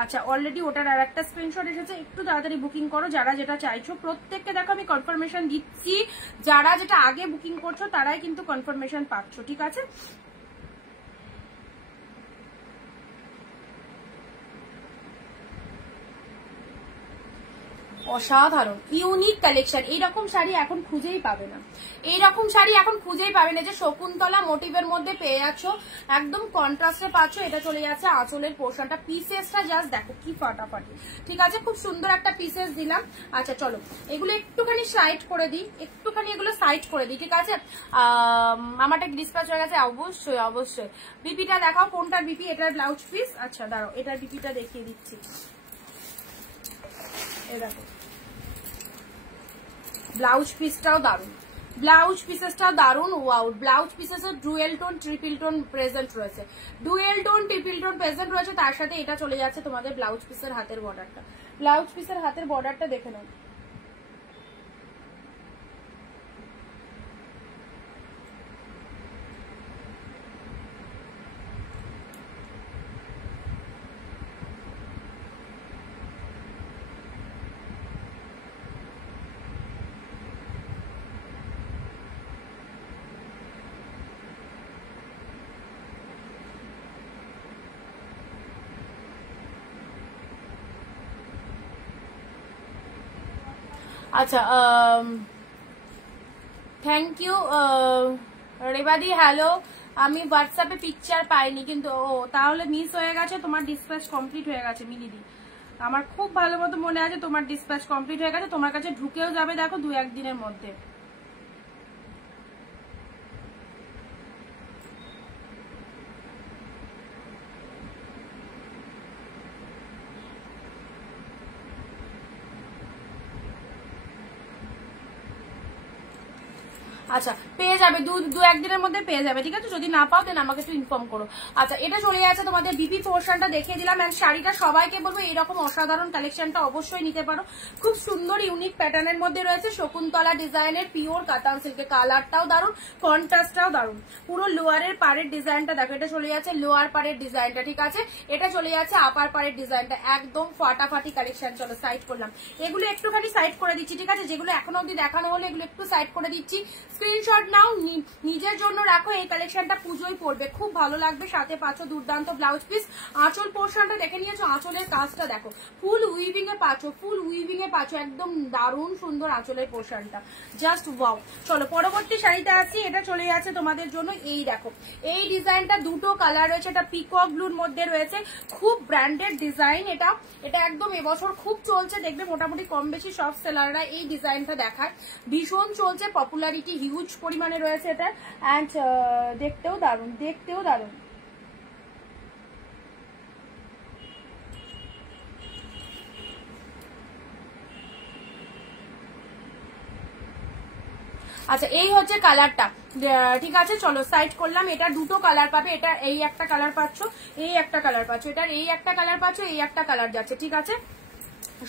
আচ্ছা, অলরেডি ওটার আর একটা স্ক্রিনশট এসেছে, একটু তাড়াতাড়ি বুকিং করো যারা যেটা চাইছো। প্রত্যেককে দেখো আমি কনফার্মেশন দিচ্ছি, যারা যেটা আগে বুকিং করছো তারাই কিন্তু কনফার্মেশন পাচ্ছ, ঠিক আছে? অসাধারণ ইউনিক কালেকশন। এইরকম শাড়ি এখন খুঁজেই পাবে না, এইরকম শাড়ি এখন খুঁজেই পাবে না। যে শকুন্তলা মোটিভের মধ্যে পেয়ে যাচ্ছ, একদম কন্ট্রাস্টে পাচ্ছ। এটা চলে যাচ্ছে আঁচলের পোর্শনটা। পিসেসটা জাস্ট দেখো কি ফাটাফাটি, ঠিক আছে? খুব সুন্দর একটা পিসেস দিলাম। আচ্ছা চলো, এগুলো একটুখানি সাইড করে দিই, একটুখানি এগুলো সাইড করে দিই, ঠিক আছে? আমারটা ডিসপ্যাচ হয়ে গেছে, অবশ্যই অবশ্যই। বিপিটা দেখাও, কোনটার বিপি? এটার ব্লাউজ পিস। আচ্ছা দাঁড়াও, এটার বিপিটা দেখিয়ে দিচ্ছি। এ দেখো, ব্লাউজ পিসটাও দারুন, ব্লাউজ পিসেসটাও দারুন। ওয়াও, ব্লাউজ পিসেসের dual tone triple tone present রয়েছে, dual tone triple tone present রয়েছে। তার সাথে এটা চলে যাচ্ছে তোমাদের ব্লাউজ পিসের হাতের বর্ডারটা। ব্লাউজ পিসের হাতের বর্ডারটা দেখে নাও। আচ্ছা, থ্যাংক ইউ রেবাদি। হ্যালো, আমি হোয়াটসঅ্যাপে পিকচার পাইনি কিন্তু। ও, তাহলে মিস হয়ে গেছে, তোমার ডিসপ্যাচ কমপ্লিট হয়ে গেছে মিলিদি। আমার খুব ভালো মতো মনে আছে তোমার ডিসপ্যাচ কমপ্লিট হয়ে গেছে, তোমার কাছে ঢুকেও যাবে দেখো 2-1 দিনের মধ্যে। আচ্ছা, পেয়ে যাবে 2-1 দিনের মধ্যে পেয়ে যাবে, ঠিক আছে? যদি না পাও দেন আমাকে একটু ইনফর্ম করো। আচ্ছা, এটা চলে যাচ্ছে তোমাদের বিপি পোর্শনটা দেখিয়ে দিলাম। এন্ড শাড়িটা সবাইকে বলবো এরকম অসাধারণ কালেকশনটা অবশ্যই নিতে পারো। খুব সুন্দর ইউনিক প্যাটার্নের মধ্যে রয়েছে, শকুন্তলা ডিজাইনের পিওর কাতান সিল্কের। কালারটাও দারুন, কন্ট্রাস্টটাও দারুন। পুরো লোয়ারের পাড়ের ডিজাইনটা দেখো, এটা চলে যাচ্ছে লোয়ার পাড়ের ডিজাইনটা, ঠিক আছে? এটা চলে যাচ্ছে আপার পাড়ের ডিজাইনটা। একদম ফাটাফাটি কালেকশন। চলো সাইড করলাম, এগুলো একটুখানি সাইড করে দিচ্ছি, ঠিক আছে? যেগুলো এখনো অব্দি দেখানো হলো এগুলো একটু সাইড করে দিচ্ছি। স্ক্রিনশট নাও, নিজের জন্য রাখো। এই কালেকশনটা পুজোয় পড়বে, খুব ভালো লাগবে। সাথে পাচ্ছ দুর্দান্ত ব্লাউজ পিস। আঁচল পোর্শনটা দেখে নিয়েছো, আঁচলের কাজটা দেখো, ফুল উইভিং এ পাচ্ছ, ফুল উইভিং এ পাচ্ছ। একদম দারুণ সুন্দর আঁচলের পোর্শনটা, জাস্ট ওয়াও। চলো পরবর্তী শাড়িতে আছি, এটা চলে যাচ্ছে তোমাদের জন্য। এই দেখো, এই ডিজাইনটা দুটো কালার রয়েছে, এটা পিকক ব্লুর মধ্যে রয়েছে। খুব ব্র্যান্ডেড ডিজাইন এটা, এটা একদম এবছর খুব চলছে। দেখবে মোটামুটি কম বেশি সব সেলাররা এই ডিজাইনটা দেখায়, ভীষণ চলছে, পপুলারিটি হিউজ পরিমাণে রয়েছে এটা। অ্যান্ড দেখতেও দারুণ, দেখতেও দারুণ। আচ্ছা, এই হচ্ছে কালারটা, ঠিক আছে? চলো সাইড করলাম। এটা দুটো কালার পাবে, এটা এই একটা কালার পাচ্ছ, এই একটা কালার পাচ্ছ, এটার এই একটা কালার পাচ্ছ, এই একটা কালার যাচ্ছে, ঠিক আছে?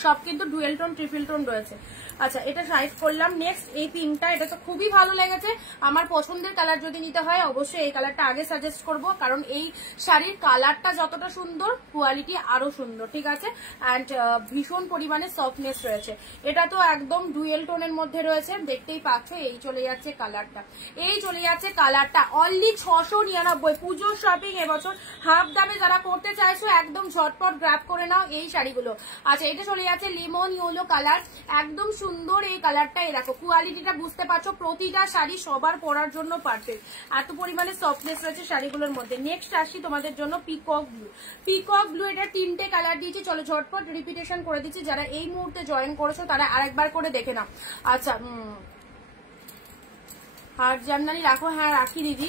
সব কিন্তু ডুয়েল টোন ট্রিপল টোন রয়েছে। আচ্ছা, এটা সাইড করলাম। নেক্সট এই পিঙ্কটা, এটা তো খুবই ভালো লেগেছে আমার। পছন্দের কালার যদি নিতে হয় অবশ্যই এই কালারটা আগে সাজেস্ট করব, কারণ এই শাড়ির কালারটা যতটা সুন্দর কোয়ালিটি আরো সুন্দর, ঠিক আছে? অ্যান্ড ভীষণ পরিমাণে সফটনেস রয়েছে। এটা তো একদম ডুয়েল টোনের মধ্যে রয়েছে, দেখতেই পাচ্ছ। এই চলে যাচ্ছে কালারটা, এই চলে যাচ্ছে কালারটা। অনলি 699। পুজোর শপিং এবছর হাফ দামে যারা করতে চাইছো একদম ঝটপট গ্র্যাব করে নাও এই শাড়িগুলো। আচ্ছা, এটা চলে যাচ্ছে লেমন ইয়েলো কালার, একদম সুন্দর এই কালারটা। এই দেখো কোয়ালিটিটা বুঝতে পারছো, প্রতিটা শাড়ি সবার পরার জন্য পারফেক্ট, এত পরিমাণে সফটনেস রয়েছে শাড়িগুলোর মধ্যে। নেক্সট আসি তোমাদের জন্য পিকক ব্লু। পিকক ব্লু, এটা 3টে কালার দিয়েছি, চলো ঝটপট রিপিটেশন করে দিচ্ছি, যারা এই মুহূর্তে জয়েন করেছো তারা আরেকবার করে দেখে নাও। আচ্ছা হার্ট জামদানি রাখো, হ্যাঁ রাখি দিদি।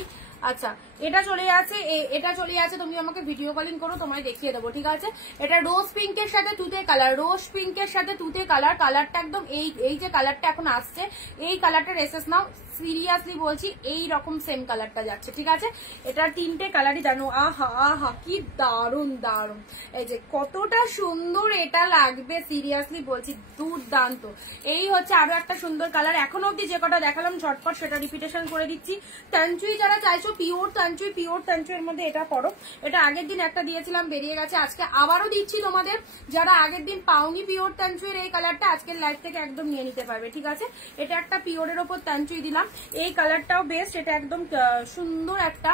আচ্ছা এটা চলে আছে, এটা চলে আছে, তুমি আমাকে ভিডিও কলিং করো, তোমায় দেখিয়ে দেবো, ঠিক আছে। এটা রোজ পিঙ্কের সাথে তুতে কালার, রোজ পিঙ্কের সাথে তুতে কালার, কালারটা একদম এই যে কালারটা এখন আসছে এই কালারটার এসেস নাও, সিরিয়াসলি বলছি এই রকম সেম কালারটা যাচ্ছে, ঠিক আছে। এটা 3টে কালারই জানো, আহা আহা কি দারুন দারুন, এই যে কতটা সুন্দর এটা লাগবে, সিরিয়াসলি বলছি দুর্দান্ত। এই হচ্ছে আরো একটা সুন্দর কালার, এখনো অব্দি যে কটা দেখালাম ঝটপট সেটা রিপিটেশন করে দিচ্ছি। তানচুই যারা চাইছো পিওর তানচুই, পিওর তানচুইয়ের মধ্যে এটা করো, এটা আগের দিন একটা দিয়েছিলাম বেরিয়ে গেছে, আজকে আবারও দিচ্ছি তোমাদের, যারা আগের দিন পাওনি পিওর তানচুইয়ের এই কালারটা আজকের লাইভ থেকে একদম নিয়ে নিতে পারবে, ঠিক আছে। এটা একটা পিওরের ওপর তানচুই দিলাম, এই কালারটাও বেস্ট, এটা একদম সুন্দর একটা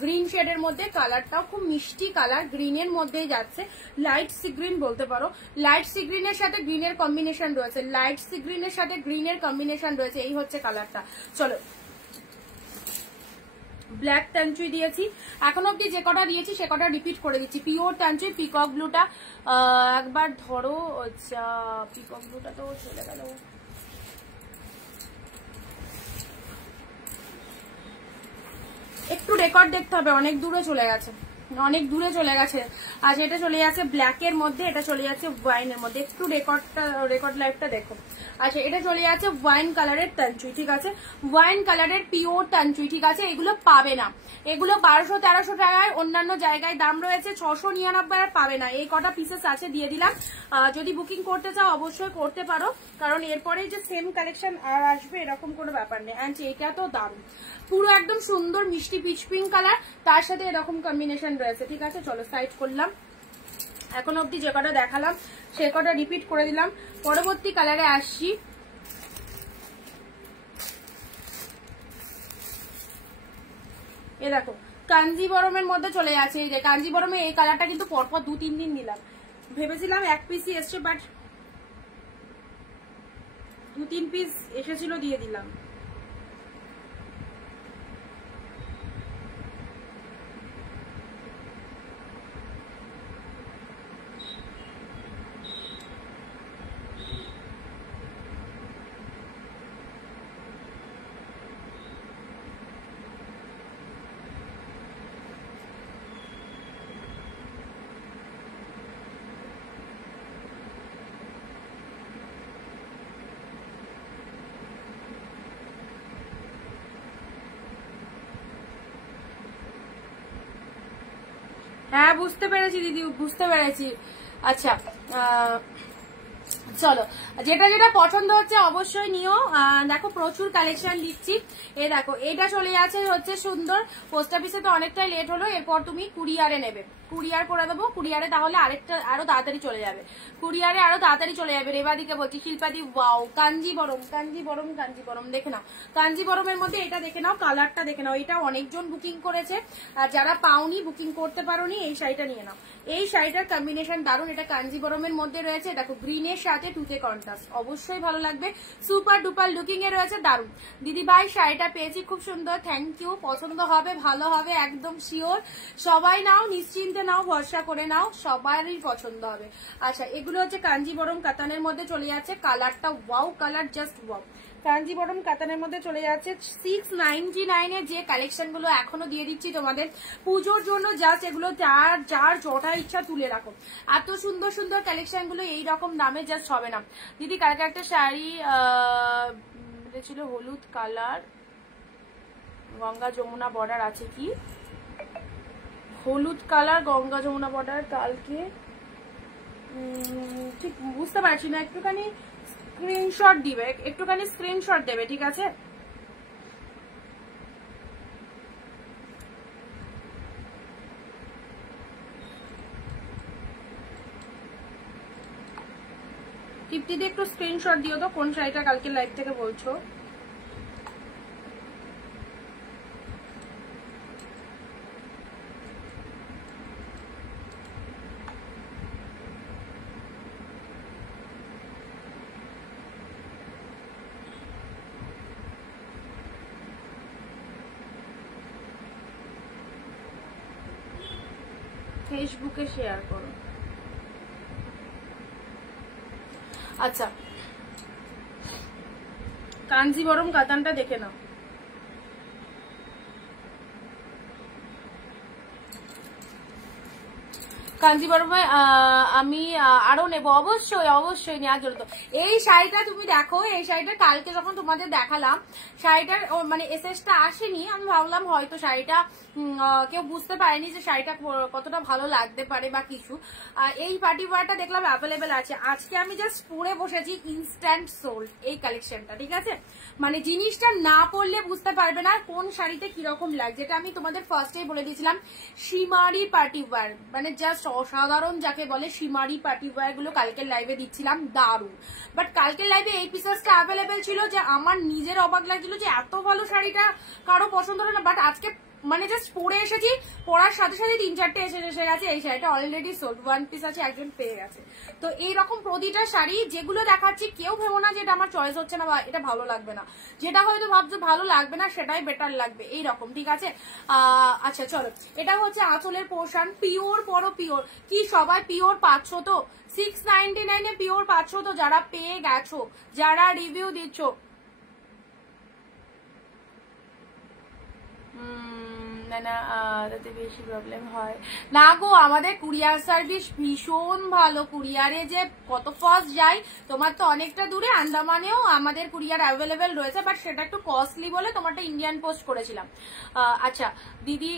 গ্রিন শেডের মধ্যে, কালারটাও খুব মিষ্টি কালার, গ্রিনের মধ্যেই যাচ্ছে, লাইট সি গ্রিন বলতে পারো, লাইট সি গ্রিনের সাথে গ্রিনের কম্বিনেশন রয়েছে, লাইট সি গ্রিনের সাথে গ্রিনের কম্বিনেশন রয়েছে, এই হচ্ছে কালারটা। চলো ব্ল্যাক তানচুই দিয়েছি, এখন অব্দি যে কটা দিয়েছি সে কটা রিপিট করে দিচ্ছি। পিওর তানচুই পিকক ব্লুটা একবার ধরো, আচ্ছা পিকক ব্লুটা তো চলে গেল, একটু রেকর্ড দেখতে হবে, অনেক দূরে চলে গেছে, অনেক দূরে চলে গেছে। আজ এটা চলে যাচ্ছে ব্ল্যাকের মধ্যে, এটা চলে যাচ্ছে ওয়াইনের মধ্যে, একটু রেকর্ড লাইভটা দেখো। আচ্ছা এটা চলে যাচ্ছে ওয়াইন কালারের তানচুই, ঠিক আছে, ওয়াইন কালারের পিওর তানচুই, ঠিক আছে। এগুলো পাবে না, এগুলো 1200-1300 টাকায় অন্যান্য জায়গায় দাম রয়েছে, 699 আর পাবে না। এই কটা পিসেস আছে দিয়ে দিলাম, যদি বুকিং করতে চাও অবশ্যই করতে পারো, কারণ এরপরে যে সেম কালেকশন আর আসবে এরকম কোনো ব্যাপার নেই। অ্যান্ড এটা তো দারুণ, পুরো একদম সুন্দর মিষ্টি পিচ পিঙ্ক কালার, তার সাথে এরকম কম্বিনেশন রয়েছে, ঠিক আছে। চলো সাইড করলাম, এখন অব্দি যে কটা দেখালাম সে কটা রিপিট করে দিলাম। পরবর্তী কালারে আসছি, এ দেখো কাঞ্জিবরমের মধ্যে চলে যাচ্ছে, এই যে কাঞ্জিবরমে এই কালারটা কিন্তু পরপর 2-3 দিন দিলাম, ভেবেছিলাম 1 পিসই এসছে, বাট 2-3 পিস এসেছিল দিয়ে দিলাম। হ্যাঁ বুঝতে পেরেছি দিদি, বুঝতে পেরেছি। আচ্ছা চলো যেটা যেটা পছন্দ হচ্ছে অবশ্যই নিও, দেখো প্রচুর কালেকশন দিচ্ছি। এ দেখো এটা চলে যাচ্ছে হচ্ছে সুন্দর, পোস্ট অফিসে তো অনেকটাই লেট হলো, এরপর তুমি কুরিয়ারে নেবে, কুরিয়ার করে দেবো, কুরিয়ারে তাহলে আরেকটা আরো তাড়াতাড়ি চলে যাবে, কুরিয়ারে আরো তাড়াতাড়ি চলে যাবে। রেবাদিকে বলছি, শিল্পাদি ওয়াও কাঞ্জিবরম কাঞ্জিবরম কাঞ্জিবরম দেখে নাও, কাঞ্জিবরমের মধ্যে এটা দেখে নাও, কালারটা দেখে নাও, এটা অনেকজন বুকিং করেছে, আর যারা পাওনি বুকিং করতে পারোনি এই শাড়িটা নিয়ে নাও, এই শাড়িটার কম্বিনেশন দারুন, এটা কাঞ্জিবরমের মধ্যে রয়েছে, দেখো গ্রিনের সাথে টুতে কন্ট্রাস্ট, অবশ্যই ভালো লাগবে, সুপার ডুপার লুকিং এ রয়েছে, দারুন। দিদি ভাই শাড়িটা পেয়েছি খুব সুন্দর, থ্যাংক ইউ, পছন্দ হবে ভালো হবে একদম শিওর, সবাই নাও নিশ্চিন্তে নাও, ভরসা করে নাও, সবারই পছন্দ হবে। আচ্ছা এগুলো হচ্ছে কাঞ্জিবরম কাতানের মধ্যে চলে যাচ্ছে, কালারটা wow colour, just wow, Kanjivaram কাতানের মধ্যে চলে যাচ্ছে 699 এর যে কালেকশন গুলো এখনো দিয়ে দিচ্ছি তোমাদের পুজোর জন্য, জাস্ট এগুলো যার যার যটা ইচ্ছা তুলে রাখো, এত সুন্দর সুন্দর কালেকশন গুলো এইরকম দামে জাস্ট হবে না। দিদি কালকে একটা শাড়ি ছিল হলুদ কালার, গঙ্গা যমুনা বর্ডার আছে, কি হলুদ কালার গঙ্গা যমুনা বর্ডার, কালকে ঠিক বুঝতে পারছি না, একটুখানি স্ক্রিনশট দিবে, একটুখানি স্ক্রিনশট দেবে, ঠিক আছে। টিপটিতে একটু স্ক্রিনশট দিও তো কোন শাড়িটা কালকে লাইভ থেকে বলছো। ফেসবুকে শেয়ার করো। আচ্ছা, কাঞ্জিবরম কাতানটা দেখে নাও। কাঞ্জিবরমে আমি আরো নেবো, অবশ্যই অবশ্যই নেওয়ার জন্য। এই শাড়িটা তুমি দেখো, এই শাড়িটা কালকে যখন তোমাদের দেখালাম, শাড়িটার মানে এসএসটা আসেনি, আমি ভাবলাম হয়তো শাড়িটা কেউ বুঝতে পারেনি যে শাড়িটা কতটা ভালো লাগতে পারে বা কিছু। এই পার্টি ওয়্যারটা দেখলাম অ্যাভেলেবেল আছে, আজকে আমি জাস্ট পরে বসেছি। ইনস্ট্যান্ট সোল্ড এই কালেকশনটা, ঠিক আছে? মানে জিনিসটা না পরলে বুঝতে পারবে না কোন শাড়িতে কিরকম লাগছে। যেটা আমি তোমাদের ফার্স্টেই বলে দিয়েছিলাম, শিমারি পার্টি ওয়্যার, মানে জাস্ট অসাধারণ যাকে বলে শিমারি পার্টি ওয়্যার গুলো কালকের লাইভে দিচ্ছিলাম, দারুণ। বাট কালকের লাইভে এই পিসেসটা অ্যাভেলেবেল ছিল যে আমার নিজের অবাক লাগছিল যে এত ভালো শাড়িটা কারো পছন্দ হলো না। বাট আজকে মানে জাস্ট পরে এসেছি, পরার সাথে সাথে 3-4টে এসে গেছে। এই শাড়িটা অলরেডি সোল্ড, 1 পিস আছে, একজন পেয়ে গেছে। তো এইরকম প্রতিটা শাড়ি যেগুলো দেখাচ্ছি, কেউ ভেবো না যে এটা আমার চয়েস হচ্ছে না বা এটা ভালো লাগবে না। যেটা হয়তো ভাবছো ভালো লাগবে না, সেটাই বেটার লাগবে, এইরকম, ঠিক আছে? আচ্ছা চলো, এটা হচ্ছে আঁচলের পোর্শন, পিওর পরো পিওর। কি সবাই পিওর পাচ্ছ তো? 699 পিওর পাচ্ছ তো? যারা পেয়ে গেছো, যারা রিভিউ দিচ্ছ, না তাতে বেশি প্রবলেম হয় না গো। আমাদের কুরিয়ার সার্ভিস ভীষণ ভালো। কুরিয়ারে যে কত ফাস্ট যাই, তোমার তো অনেকটা দূরে, আন্দামানেও আমাদের কুরিয়ার অ্যাভেলেবেল রয়েছে, বাট সেটা একটু কস্টলি বলে তোমারটা ইন্ডিয়ান পোস্ট করেছিলাম। আচ্ছা দিদি,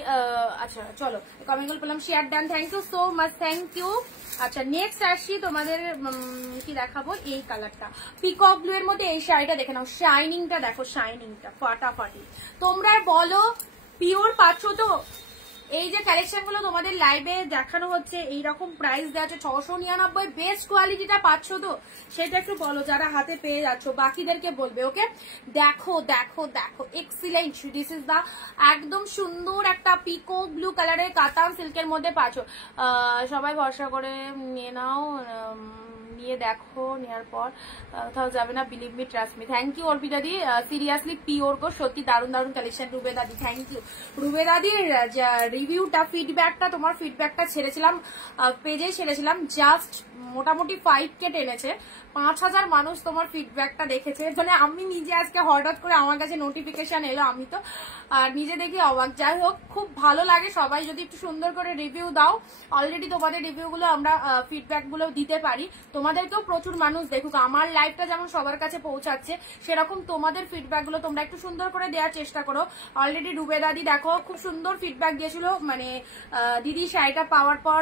আচ্ছা চলো, কমেন্টগুলো পেলাম, share done, thank you so much, thank you. আচ্ছা নেক্সট আসছি তোমাদের কি দেখাবো, এই কালারটা পিকক ব্লু এর মধ্যে এই শাড়িটা দেখে নাও, শাইনিংটা দেখো, শাইনিংটা ফাটাফাটি। তোমরা বলো পিওর পাচ্ছ তো? এই যে কালেকশন গুলো তোমাদের লাইভে দেখানো হচ্ছে, এইরকম প্রাইস দেওয়া হচ্ছে 699, বেস্ট কোয়ালিটিটা পাচ্ছ তো? সেটা একটু বলো যারা হাতে পেয়ে যাচ্ছ, বাকিদেরকে বলবে। ওকে, দেখো দেখো দেখো, এক্সিলেন্ট, দিস ইজ দা একদম সুন্দর একটা পিকক ব্লু কালারের কাতান সিল্কের মধ্যে পাচ্ছ। সবাই ভরসা করে নিয়ে নাও, নিয়ে দেখো, নেওয়ার পর কোথাও যাবে না, believe me, trust me. Thank you Arpita দি, সিরিয়াসলি পিওর গো, সত্যি দারুণ দারুণ কালেকশন। রুবে দাদি, থ্যাংক ইউ। রুবে দাদির রিভিউটা, ফিডব্যাকটা, তোমার ফিডব্যাকটা ছেড়েছিলাম পেজে, ছেড়েছিলাম, জাস্ট মোটামুটি 5K টেনেছে, 5000 মানুষ তোমার ফিডব্যাকটা দেখেছে। মানে আমি নিজে আজকে হঠাৎ করে আমার কাছে নোটিফিকেশন এলো, আমি তো নিজে দেখে অবাক। যাই হোক, খুব ভালো লাগে সবাই যদি একটু সুন্দর করে রিভিউ দাও। অলরেডি তোমাদের রিভিউগুলো আমরা ফিডব্যাকগুলো দিতে পারি, তোমাদেরকেও প্রচুর মানুষ দেখুক। আমার লাইভটা যেমন সবার কাছে পৌঁছাচ্ছে, সেরকম তোমাদের ফিডব্যাকগুলো তোমরা একটু সুন্দর করে দেওয়ার চেষ্টা করো। অলরেডি রুবে দাদি দেখো খুব সুন্দর ফিডব্যাক দিয়েছিল, মানে দিদি শাড়িটা পাওয়ার পর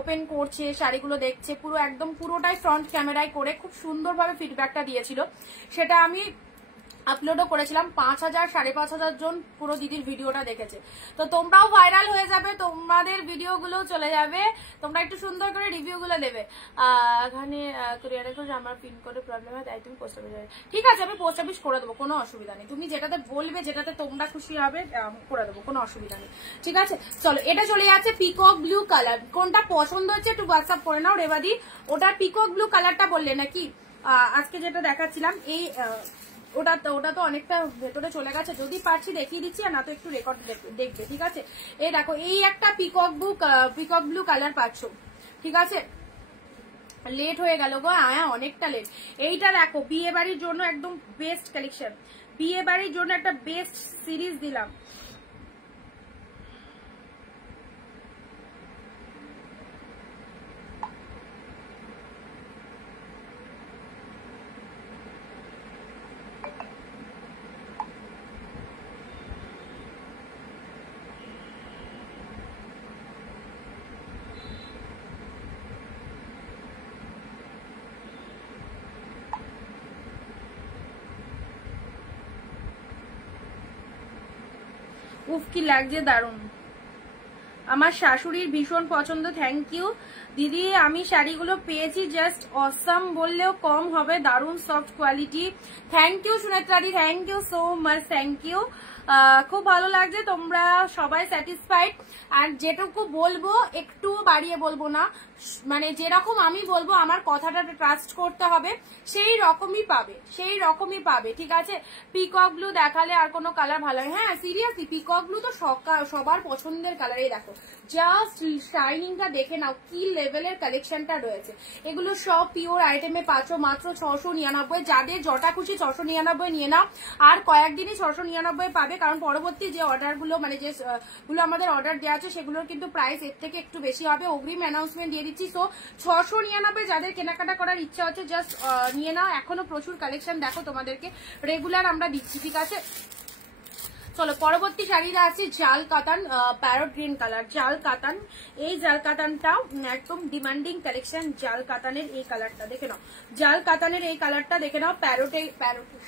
ওপেন করছে, শাড়িগুলো দেখছে, পুরো একদম পুরোটাই ফ্রন্ট ক্যামেরায় করে খুব সুন্দরভাবে ফিডব্যাকটা দিয়েছিল। সেটা আমি আপলোডও করেছিলাম, 5000 5500 জন পুরো দিদির ভিডিওটা দেখেছে। তো তোমরাও ভাইরাল হয়ে যাবে, তোমাদের ভিডিওগুলো চলে যাবে, তোমরা একটু সুন্দর করে রিভিউগুলো দেবে। এখানে কুরিয়ারে আমার পিন কোডে প্রবলেম হয়, তাই তুমি পোস্ট অফিস, ঠিক আছে আমি পোস্ট অফিস করে দেবো, কোনো অসুবিধা নেই। তুমি যেটাতে বলবে, যেটাতে তোমরা খুশি হবে করে দেবো, কোনো অসুবিধা নেই, ঠিক আছে? চলো, এটা চলে যাচ্ছে পিকক ব্লু কালার। কোনটা পছন্দ হচ্ছে একটু হোয়াটসঅ্যাপ করে নাও রেবাদি। ওটা পিকক ব্লু কালারটা বললে নাকি? আজকে যেটা দেখাচ্ছিলাম, এই ওটা তো অনেকটা ভেতরে চলে গেছে, যদি পারছি দেখিয়ে দিচ্ছি, আর না তো একটু রেকর্ড দেখবে, ঠিক আছে? এই দেখো, এই একটা পিকক ব্লু কালার পাচ্ছ, ঠিক আছে? লেট হয়ে গেল গো, অনেকটা লেট। এইটা দেখো, বিয়ে বাড়ির জন্য একদম বেস্ট কালেকশন, বিয়ে বাড়ির জন্য একটা বেস্ট সিরিজ দিলাম। উফ কি লাগছে, দারুণ। আমার শাশুড়ির ভীষণ পছন্দ, থ্যাংক ইউ দিদি। আমি শাড়িগুলো পেয়েছি, জাস্ট অসাম বললেও কম হবে, দারুণ সফট কোয়ালিটি। থ্যাংক ইউ সুনেত্রাদি, thank you so much, thank you. খুব ভালো লাগছে, তোমরা সবাই স্যাটিসফাইড। আর যেটুকু বলবো একটু বাড়িয়ে বলবো না, মানে যেরকম আমি বলবো আমার কথাটা ট্রাস্ট করতে হবে, সেই রকমই পাবে, সেই রকমই পাবে, ঠিক আছে। পিকক ব্লু দেখালে আর কোনো কালার ভালো হয়? হ্যাঁ সিরিয়াসলি পিকক ব্লু তো সবার পছন্দের কালার। এই দেখো জাস্ট শাইনিংটা দেখে নাও, কি লেভেলের কালেকশনটা রয়েছে। এগুলো সব পিওর আইটেমে পাচ্ছ মাত্র 699। যাদের জটা খুশি 699 নিয়ে নাও, আর কয়েকদিনই 699 পাবে, কারণ পরবর্তী যে অর্ডারগুলো মানে যেগুলো আমাদের অর্ডার দেওয়া আছে সেগুলোর কিন্তু প্রাইস এর থেকে একটু বেশি হবে। অগ্রিম অ্যানাউন্সমেন্ট দিয়ে দিচ্ছি। সো 699 যাদের কেনাকাটা করার ইচ্ছা হচ্ছে জাস্ট নিয়ে নাও। এখনো প্রচুর কালেকশন দেখো তোমাদেরকে রেগুলার আমরা দিচ্ছি, ঠিক আছে। চলো পরবর্তী শাড়িটা আছে জাল কাতান, প্যারট গ্রিন কালার, জাল কাতান। এই জাল কাতানটাও একদম ডিমান্ডিং কালেকশন। জাল কাতানের এই কালারটা দেখে নাও, জাল কাতানের এই কালারটা দেখে নাও, প্যারটের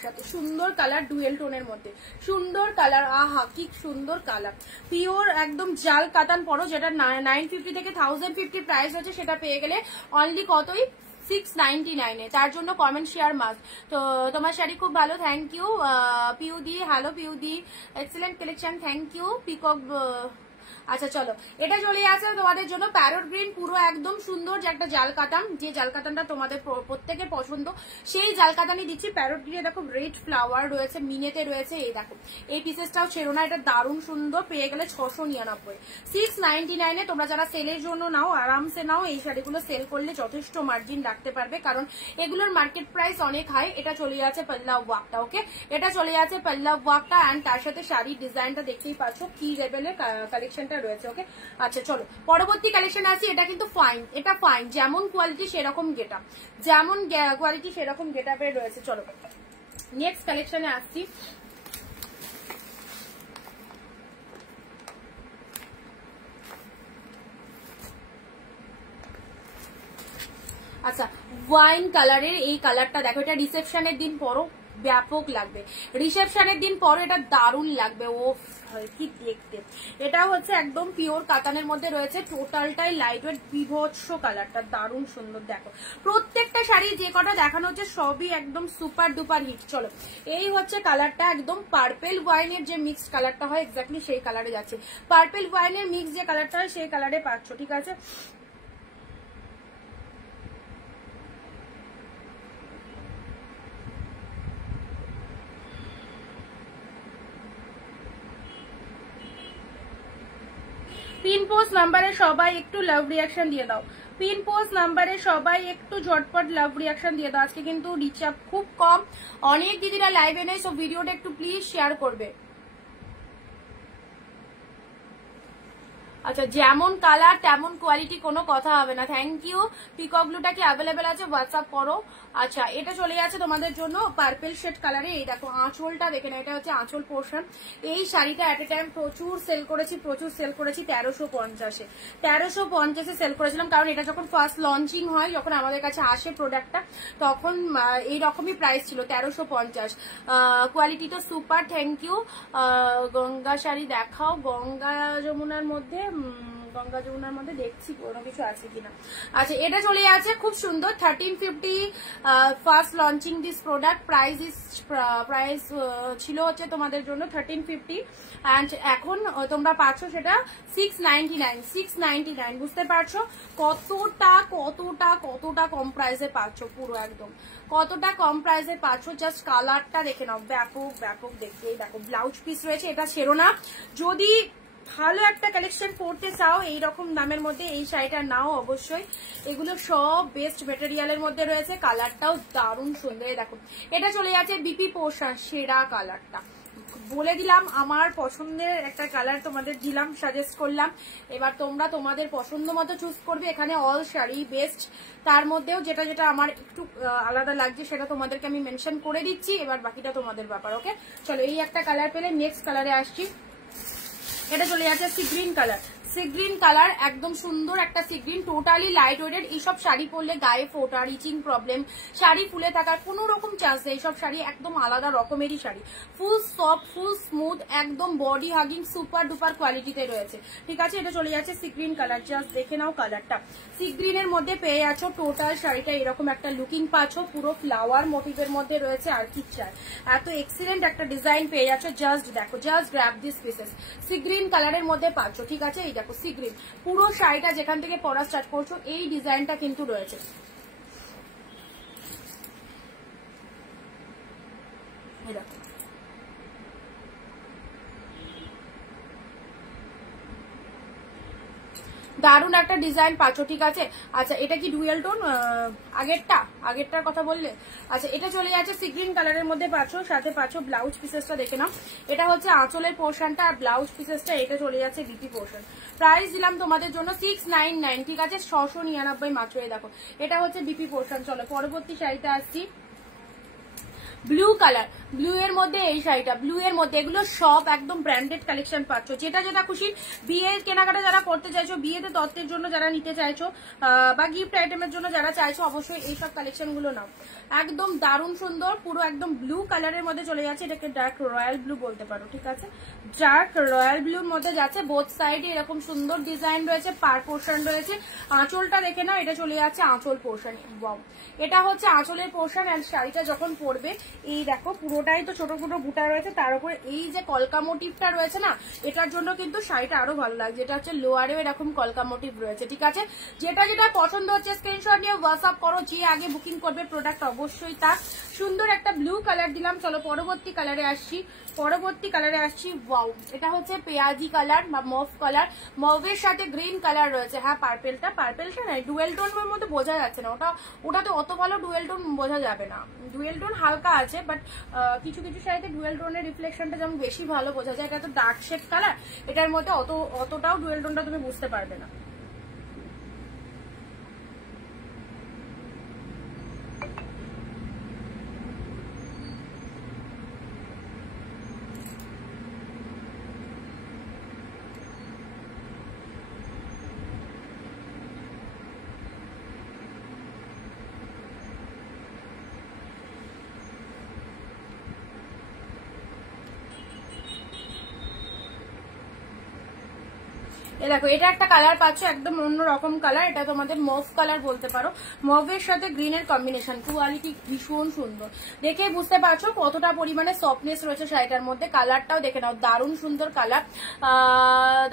সাথে সুন্দর কালার, ডুয়েল টোনের মধ্যে সুন্দর কালার। আহা কি সুন্দর কালার, পিওর একদম জাল কাতান পরো, যেটা 950 থেকে 1050 প্রাইস আছে, সেটা পেয়ে গেলে অনলি কতই 699 তার জন্য কমেন্ট শেয়ার মাস্ট। তো তোমার শাড়ি খুব ভালো, থ্যাংক ইউ পিউদি। হ্যালো পিউদি, excellent collection, thank you peacock. আচ্ছা চলো এটা চলে আসে তোমাদের জন্য প্যারট গ্রিন, পুরো একদম সুন্দর যে একটা জাল কাতান, যে জাল কাতানটা তোমাদের প্রত্যেকের পছন্দ সেই জাল কাতানই দিচ্ছি। প্যারট গ্রিনে দেখো রেড ফ্লাওয়ার রয়েছে, মিনেতে রয়েছে। এই দেখো এই পিসেসটাও ছেড়ো না, এটা দারুণ সুন্দর, পেয়ে গেলে 699। 699 তোমরা যারা সেলের জন্য নাও আরামসে নাও। এই শাড়িগুলো সেল করলে যথেষ্ট মার্জিন রাখতে পারবে, কারণ এগুলোর মার্কেট প্রাইস অনেক হাই। এটা চলে যাচ্ছে পল্লব ওয়ার্কটা, ওকে এটা চলে যাচ্ছে পল্লব ওয়ার্কটা, অ্যান্ড তার সাথে শাড়ির ডিজাইনটা দেখতেই পাচ্ছ কি লেভেলের কালেকশন রয়েছে, ওকে। আচ্ছা চলো পরবর্তী কালেকশন আসি। এটা কিন্তু ফাইন, এটা ফাইন, যেমন কোয়ালিটি সেরকম গেটআপ, যেমন কোয়ালিটি সেরকম গেটআপের রয়েছে। চলো নেক্সট কালেকশনে আসছি। আচ্ছা ওয়াইন কালারের এই কালারটা দেখো, এটা রিসেপশনের দিন পরো ব্যাপক লাগবে, রিসেপশনের দিন পরো এটা দারুণ লাগবে। ও কি দেখতে, এটা হচ্ছে একদম পিওর কাতানের মধ্যে রয়েছে, টোটালটাই লাইট ওয়েট, বিভৎস কালারটা দারুণ সুন্দর। দেখো প্রত্যেকটা শাড়ি যে কটা দেখানো হচ্ছে সবই একদম সুপার ডুপার হিট। চলো এই হচ্ছে কালারটা, একদম পার্পেল ওয়াইনের যে মিক্সড কালারটা হয় এক্স্যাক্টলি সেই কালারে যাচ্ছে। পার্পেল ওয়াইনের মিক্স যে কালারটা হয় সেই কালারে পাচ্ছ, ঠিক আছে। পিন পোস্ট নাম্বারে সবাই একটু লাভ রিয়াকশন দিয়ে দাও, পিন পোস্ট নাম্বারে সবাই একটু ঝটপট লাভ রিয়াকশন দিয়ে দাও। আজকে কিন্তু রিচ আপ খুব কম, অনেক দিদিরা লাইভে নেই, সো ভিডিওটা একটু প্লিজ শেয়ার করবে। আচ্ছা যেমন কালার তেমন কোয়ালিটি, কোনো কথা হবে না। Thank you. পিকক ব্লুটা কি অ্যাভেলেবেল আছে? হোয়াটসঅ্যাপ করো। আচ্ছা এটা চলে যাচ্ছে তোমাদের জন্য পার্পেল শেড কালারে। এই দেখো আঁচলটা দেখে না, এটা হচ্ছে আঁচল পোর্শন। এই শাড়িটা এট এ টাইম প্রচুর সেল করেছি, 1350-এ 1350-এ সেল করেছিলাম, কারণ এটা যখন ফার্স্ট লঞ্চিং হয়, যখন আমাদের কাছে আসে প্রোডাক্টটা, তখন এইরকমই প্রাইস ছিল 1350। কোয়ালিটি তো super, thank you. Ganga sari দেখাও, গঙ্গা যমুনার মধ্যে, গঙ্গা যমুনার মধ্যে দেখছি কোনো কিছু আছে কিনা। আচ্ছা এটা চলে আছে খুব সুন্দর 1350, first launching this product, price ছিল হচ্ছে তোমাদের জন্য 1350, অ্যান্ড এখন তোমরা পাচ্ছ সেটা 699। বুঝতে পারছো কতটা কতটা কতটা কম প্রাইসে পাচ্ছ, পুরো একদম কতটা কম প্রাইসে পাচ্ছ। জাস্ট কালারটা দেখে নাও, ব্যাপক ব্যাপক দেখতে। দেখো ব্লাউজ পিস রয়েছে, এটা ছেড়ো না। যদি ভালো একটা কালেকশন পড়তে চাও এইরকম দামের মধ্যে, এই শাড়িটা নাও অবশ্যই। এগুলো সব বেস্ট মেটেরিয়ালের মধ্যে রয়েছে, কালারটাও দারুণ সুন্দর। দেখো এটা চলে যাচ্ছে বিপি পোশাক, সেরা কালারটা বলে দিলাম, আমার পছন্দের একটা কালার তোমাদের দিলাম, সাজেস্ট করলাম। এবার তোমরা তোমাদের পছন্দ মতো চুজ করবে। এখানে অল শাড়ি বেস্ট, তার মধ্যেও যেটা যেটা আমার একটু আলাদা লাগছে সেটা তোমাদেরকে আমি মেনশন করে দিচ্ছি, এবার বাকিটা তোমাদের ব্যাপার, ওকে। চলো এই একটা কালার পেলে নেক্সট কালারে আসছি। এটা চলে যাচ্ছে sea green colour, sea green colour, একদম সুন্দর একটা sea green, totally light weighted. এইসব শাড়ি পরলে গায়ে ফোটা, রিচিং প্রবলেম, শাড়ি ফুলে থাকার কোনো রকম চান্স নেই। এইসব শাড়ি একদম আলাদা রকমেরই শাড়ি, ফুল সফট, ফুল স্মুথ, একদম বডি হাগিং, সুপার ডুপার কোয়ালিটিতে রয়েছে। ঠিক আছে, এটা চলে যাচ্ছে সি গ্রিন কালার। জাস্ট দেখে নাও কালারটা। সি গ্রিনের মধ্যে পেয়ে যাচ্ছ টোটাল শাড়িটা এরকম একটা লুকিং পাচ্ছ, পুরো ফ্লাওয়ার মোটিভের মধ্যে রয়েছে। আর কি চাই, এত এক্সিলেন্ট একটা ডিজাইন পেয়ে যাচ্ছ। জাস্ট দেখো, just grab this pieces. Sea green কালারের মধ্যে পাচ্ছ। ঠিক আছে, এই দেখো সি গ্রিন, পুরো শাড়িটা যেখান থেকে পরা স্টার্ট করছো এই ডিজাইনটা কিন্তু রয়েছে। এই দেখো, দারুণ একটা ডিজাইন পাচ্ছ। ঠিক আছে, আচ্ছা এটা কি ডুয়েল টোন? আগেরটার কথা বললে, আচ্ছা এটা চলে যাচ্ছে সি গ্রিন কালারের মধ্যে পাচ্ছ। সাথে পাচ্ছ ব্লাউজ পিসেসটা দেখে নাও, এটা হচ্ছে আঁচলের পোর্শনটা, আর ব্লাউজ পিসেসটা এটা চলে যাচ্ছে বিপি পোর্শন। প্রাইস দিলাম তোমাদের জন্য 699। ঠিক আছে, 699 মাত্র। এই দেখো, এটা হচ্ছে বিপি পোর্শন। চলো পরবর্তী শাড়িতে আসছি। ব্লু কালার, ব্লু এর মধ্যে এই শাড়িটা, ব্লু এর মধ্যে এগুলো সব একদম ব্র্যান্ডেড কালেকশন পাচ্ছ। যেটা যেটা খুশি, বিয়ের কেনাকাটা যারা করতে চাইছো, বিয়েতে তত্ত্বের জন্য যারা নিতে চাইছো, বা গিফট আইটেমের জন্য যারা চাইছো, অবশ্যই এইসব কালেকশন গুলো নাও। একদম দারুণ সুন্দর, পুরো একদম ব্লু কালারের মধ্যে চলে যাচ্ছে। এটাকে ডার্ক রয়্যাল ব্লু বলতে পারো। ঠিক আছে, ডার্ক রয়্যাল ব্লুর মধ্যে যাচ্ছে। বোথ সাইডে এরকম সুন্দর ডিজাইন রয়েছে, পার পোর্শন রয়েছে। আঁচলটা দেখে নাও, এটা চলে যাচ্ছে আঁচল পোর্শন। ওয়াও, এটা হচ্ছে আঁচলের পোর্শন। আর শাড়িটা যখন পরবে, এই দেখো পুরোটাই তো ছোট ছোট বুটা রয়েছে, তার উপরে এই যে কলকা মোটিভটা রয়েছে না, এটার জন্য কিন্তু শাড়িটা আরো ভালো লাগছে। এটা হচ্ছে লোয়ারেও এরকম কলকা মোটিভ রয়েছে। ঠিক আছে, যেটা যেটা পছন্দ হচ্ছে স্ক্রিনশট নিয়ে হোয়াটসঅ্যাপ করো। যে আগে বুকিং করবে প্রোডাক্ট অবশ্যই তার। সুন্দর একটা ব্লু কালার দিলাম। চলো পরবর্তী কালারে আসছি। ওয়াও, এটা হচ্ছে পেঁয়াজি কালার বা মভ কালার, মভের সাথে গ্রিন কালার রয়েছে। হ্যাঁ, পার্পেলটা নাই, ডুয়েল টোনের মধ্যে বোঝা যাচ্ছে না। ওটাতে অত ভালো ডুয়েল টোন বোঝা যাবে না। ডুয়েল টোন হালকা আছে, বাট কিছু কিছু শাড়িতে ডুয়েল টোনের রিফ্লেকশনটা যেমন বেশি ভালো বোঝা যায়। এটা তো ডার্ক শেড কালার, এটার মধ্যে অতটাও ডুয়েল টোনটা তুমি বুঝতে পারবে না। দেখো, এটা একটা কালার পাচ্ছ, একদম অন্যরকম কালার। এটা তোমাদের মভ কালার বলতে পারো। মভের সাথে গ্রিনের কম্বিনেশন, কোয়ালিটি ভীষণ সুন্দর। দেখে বুঝতে পারছো কতটা পরিমাণে সফটনেস রয়েছে শাড়িটার মধ্যে। কালারটাও দেখে নাও, দারুণ সুন্দর কালার।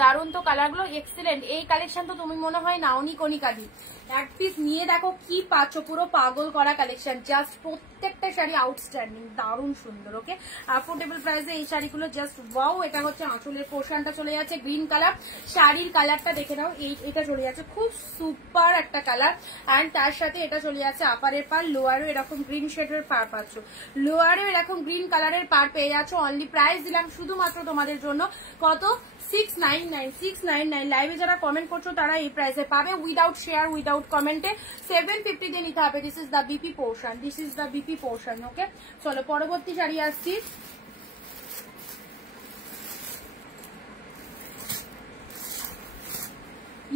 দারুণ তো কালারগুলো এক্সিলেন্ট। এই কালেকশন তো তুমি মনে হয় নাওনি কণিকাদি। এক পিস নিয়ে দেখো কি পাচ্ছ, পুরো পাগল করা কালেকশন। জাস্ট প্রত্যেকটা শাড়ি আউটস্ট্যান্ডিং, দারুণ সুন্দর। ওকে, অ্যাফোর্ডেবল প্রাইসে এই শাড়িগুলো জাস্ট ওয়াও। এটা হচ্ছে আঁচলের পোর্শনটা চলে যাচ্ছে গ্রিন কালার। শাড়ির কালারটা দেখে নাও, এটা চলে যাচ্ছে খুব সুপার একটা কালার। অ্যান্ড তার সাথে এটা চলে যাচ্ছে আপারের পার, লোয়ারও এরকম গ্রিন শেডের পার পাচ্ছ। লোয়ারও এরকম গ্রিন কালারের পার পেয়ে যাচ্ছ। অনলি প্রাইস দিলাম শুধুমাত্র তোমাদের জন্য কত, 699। লাইভে যারা কমেন্ট করছো তারা এই প্রাইসে পাবে, উইদাউট শেয়ার, উইদাউট কমেন্টে। 750 দিয়ে নিতে হবে। This is the BP portion. Okay, চলো পরবর্তী শাড়ি আসছি।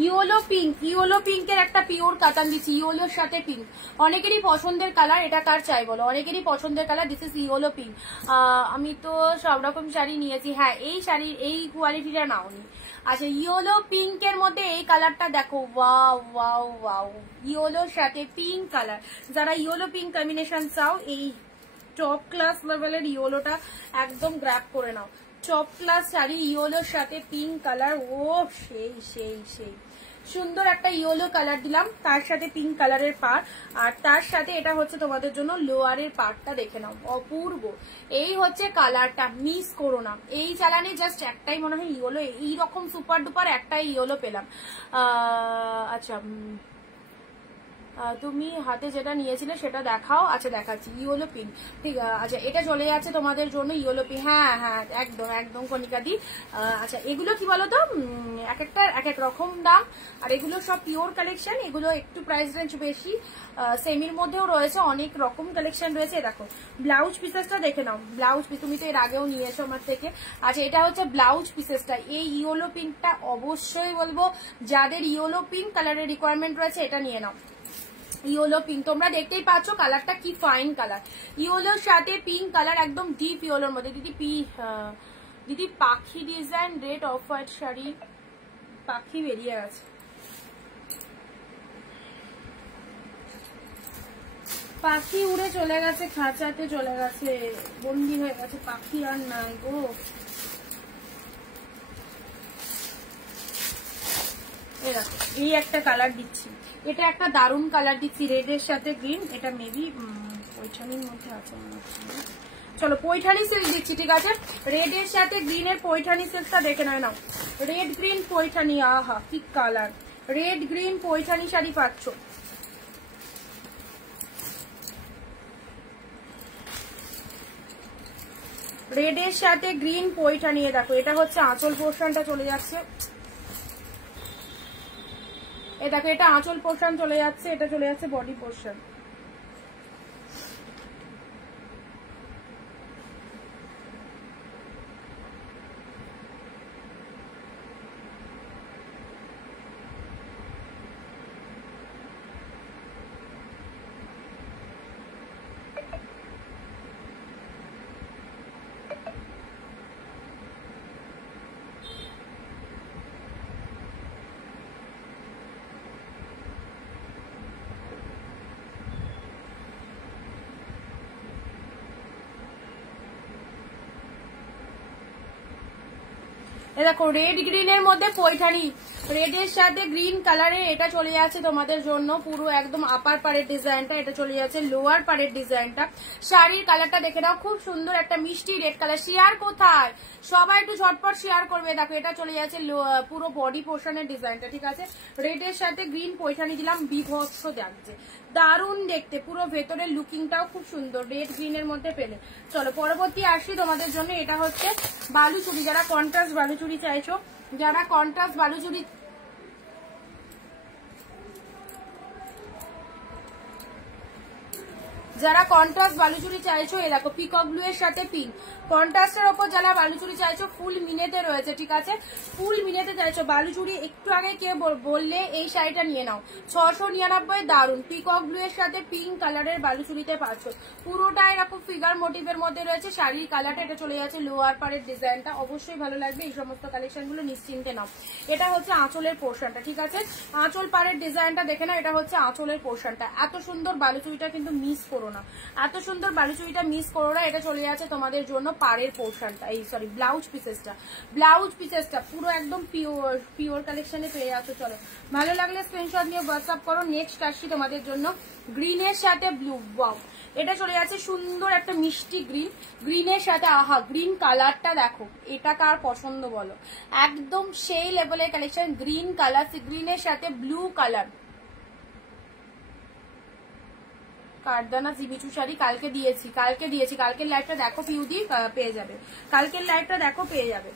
ইয়েলো পিঙ্কের একটা পিওর কাতান দিচ্ছি, ইয়েলোর সাথে পিঙ্ক। অনেকেরই পছন্দের কালার, এটা কার চাই বলো, অনেকেরই পছন্দের colour. This is yellow pink. আমি তো সব রকম শাড়ি নিয়েছি। হ্যাঁ, এই শাড়ির এই কোয়ালিটিটা নাওনি। আচ্ছা, ইয়েলো পিঙ্কের মধ্যে এই কালারটা দেখো, ওয়াও ওয়াও ওয়াও, ইয়েলোর সাথে পিঙ্ক কালার। যারা ইয়েলো পিঙ্ক কম্বিনেশন চাও, এই টপ ক্লাস লেভেলের ইয়েলোটা একদম গ্র্যাব করে নাও। টপ ক্লাস শাড়ি, ইয়েলোর সাথে পিঙ্ক কালার, ও সেই সুন্দর একটা ইয়েলো কালার দিলাম, তার সাথে পিঙ্ক কালারের পার। আর তার সাথে এটা হচ্ছে তোমাদের জন্য লোয়ারের পার্টটা দেখে নাও, অপূর্ব। এই হচ্ছে কালারটা, মিস করো না। এই চালানে জাস্ট একটাই মনে হয় ইয়েলো, এইরকম সুপার ডুপার একটাই ইয়েলো পেলাম। আচ্ছা, তুমি হাতে যেটা নিয়েছিলে সেটা দেখাও। আচ্ছা দেখাচ্ছি, ইয়েলো পিঙ্ক, ঠিক আছে। আচ্ছা এটা চলে যাচ্ছে তোমাদের জন্য ইয়েলো পিঙ্ক, হ্যাঁ হ্যাঁ একদম একদম কণিকা দি। আচ্ছা এগুলো কি বলতো, এক একটা এক এক রকম দাম, আর এগুলো সব পিওর কালেকশন, এগুলো একটু প্রাইস রেঞ্জ বেশি। সেমির মধ্যেও রয়েছে, অনেক রকম কালেকশন রয়েছে। দেখো ব্লাউজ পিসেসটা দেখে নাও, ব্লাউজ পিস তুমি তো এর আগেও নিয়েছো আমার থেকে। আচ্ছা এটা হচ্ছে ব্লাউজ পিসেসটা, এই ইয়েলো পিঙ্কটা অবশ্যই বলবো যাদের ইয়েলো পিঙ্ক কালারের রিকোয়ারমেন্ট রয়েছে এটা নিয়ে নাও। ইয়েলো পিঙ্ক তোমরা দেখতেই পাচ্ছ কালারটা কি ফাইন কালার, ইয়েলোর সাথে পিঙ্ক কালার, একদম ডিপ ইয়েলোর মধ্যে। দিদি পাখি design red off white sari, পাখি বেরিয়ে গেছে, পাখি উড়ে চলে গেছে, খাঁচাতে চলে গেছে, বন্দি হয়ে গেছে, পাখি আর নাই গো। এই একটা কালার দিচ্ছি, এটা একটা দারুন কালার দিচ্ছি রেডের সাথে গ্রিন, এটা মেবি পৈঠানির মধ্যে আছে মনে হচ্ছে। চলো পৈঠানি সিল্ক দিচ্ছি, ঠিক আছে। রেডের সাথে গ্রিনের পৈঠানি সিল্কটা দেখে নাও, রেড গ্রিন পৈঠানি, আহা কি colour, red green Paithani sari পাচ্ছ। রেডের সাথে গ্রিন পৈঠানি, দেখো এটা হচ্ছে আঁচল পোর্শনটা চলে যাচ্ছে, এ দেখো এটা আঁচল পোর্শন চলে যাচ্ছে, এটা চলে যাচ্ছে বডি পোর্শন। দেখো রেড গ্রিনের মধ্যে পৈঠানি, রেডের সাথে গ্রিন কালারে, এটা চলে যাচ্ছে তোমাদের জন্য পুরো একদম আপার পাড়ের ডিজাইনটা, এটা চলে যাচ্ছে লোয়ার পাড়ের ডিজাইনটা। শাড়ির কালারটা দেখে নাও, খুব সুন্দর একটা মিষ্টি রেড কালার। শেয়ার কোথায় সবাই একটু ঝটপট শেয়ার করবে। দেখো এটা চলে যাচ্ছে পুরো বডি পোর্শনের ডিজাইনটা, ঠিক আছে। রেডের সাথে গ্রিন পৈঠানি দিলাম, বিভৎস যাচ্ছে, দারুণ দেখতে, পুরো ভেতরের লুকিংটাও খুব সুন্দর রেড গ্রিনের মধ্যে পেলে। চলো পরবর্তী আসি তোমাদের জন্য, এটা হচ্ছে বালুচুরি, যারা কন্ট্রাস্ট বালুচুরি চাইছো, যারা কন্ট্রাস্ট বালুচুরি চাইছো, এ দেখো পিকক ব্লু এর সাথে পিঙ্ক কন্ট্রাস্টের ওপর যারা বালুচুরি চাইছো ফুল মিনেতে রয়েছে, ঠিক আছে। ফুল মিনেতে চাইছো বালুচুরি, একটু আগে কে বললে এই শাড়িটা নিয়ে নাও, 699, দারুন পিকক ব্লু এর সাথে পিঙ্ক কালারের বালুচুরিতে পাচ্ছ। পুরোটা এরকম ফিগার মোটিভের মধ্যে রয়েছে, শাড়ির কালারটা এটা চলে যাচ্ছে লোয়ার পাড়ের ডিজাইনটা, অবশ্যই ভালো লাগবে। এই সমস্ত কালেকশন গুলো নিশ্চিন্তে নাও। এটা হচ্ছে আঁচলের পোর্শনটা, ঠিক আছে। আঁচল পাড়ের ডিজাইনটা দেখে নাও, এটা হচ্ছে আঁচলের পোর্শনটা। এত সুন্দর বালুচুরিটা কিন্তু মিস করো না, এত সুন্দর বালুচুরিটা মিস করো না। এটা চলে যাচ্ছে তোমাদের জন্য পাড়ের পোর্শনটা, এই সরি ব্লাউজ পিসেসটা পুরো একদম পিওর কালেকশনে পেয়ে যাচ্ছ। চলো ভালো লাগলে স্ক্রিনশট নিয়ে হোয়াটসঅ্যাপ করো। নেক্সট আসছি তোমাদের জন্য গ্রিনের সাথে ব্লু, ওয়াও এটা চলে যাচ্ছে সুন্দর একটা মিষ্টি গ্রিন, গ্রিনের সাথে, আহা গ্রিন কালারটা দেখো, এটা কার পছন্দ বলো, একদম সেই লেভেলের কালেকশন। গ্রিন কালার, গ্রিনের সাথে ব্লু কালার, কারদানা জিমিচু শাড়ি কালকে দিয়েছি, কালকের লাইভটা দেখো পিউদি, পেয়ে যাবে, কালকের লাইভটা দেখো পেয়ে যাবে।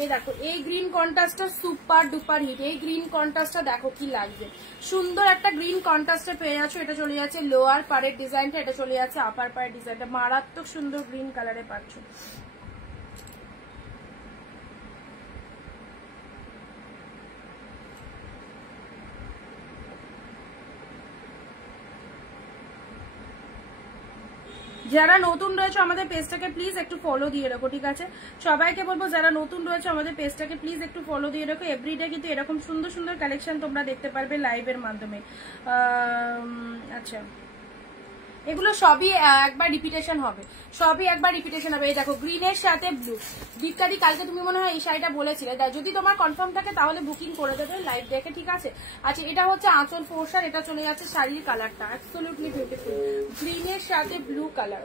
এই দেখো এই গ্রিন কন্ট্রাস্টটা সুপার ডুপার হিট, এই গ্রিন কন্ট্রাস্টটা দেখো কি লাগছে, সুন্দর একটা গ্রিন কন্ট্রাস্টে পেয়ে যাচ্ছ। এটা চলে যাচ্ছে লোয়ার পাড়ের ডিজাইনটা, এটা চলে যাচ্ছে আপার পাড়ের ডিজাইনটা, মারাত্মক সুন্দর গ্রিন কালারে পাচ্ছ। যারা নতুন রয়েছে আমাদের পেজটাকে প্লিজ একটু ফলো দিয়ে রাখো, ঠিক আছে। সবাইকে বলবো যারা নতুন রয়েছে আমাদের পেজটাকে প্লিজ একটু ফলো দিয়ে রাখো। এভরিডে কিন্তু এরকম সুন্দর সুন্দর কালেকশন তোমরা দেখতে পারবে লাইভের মাধ্যমে। আচ্ছা এগুলো সবই একবার রিপিটেশন হবে, এই দেখো গ্রিনের সাথে ব্লু। দীপ্তাদি কালকে তুমি মনে হয় এই শাড়িটা বলেছিলে, যদি তোমার কনফার্ম থাকে তাহলে বুকিং করে দেবে লাইভ দেখে, ঠিক আছে। আচ্ছা এটা হচ্ছে আঁচল পোর্শন, এটা চলে যাচ্ছে শাড়ির কালারটা, অ্যাবসলিউটলি বিউটিফুল, গ্রিনের সাথে ব্লু কালার,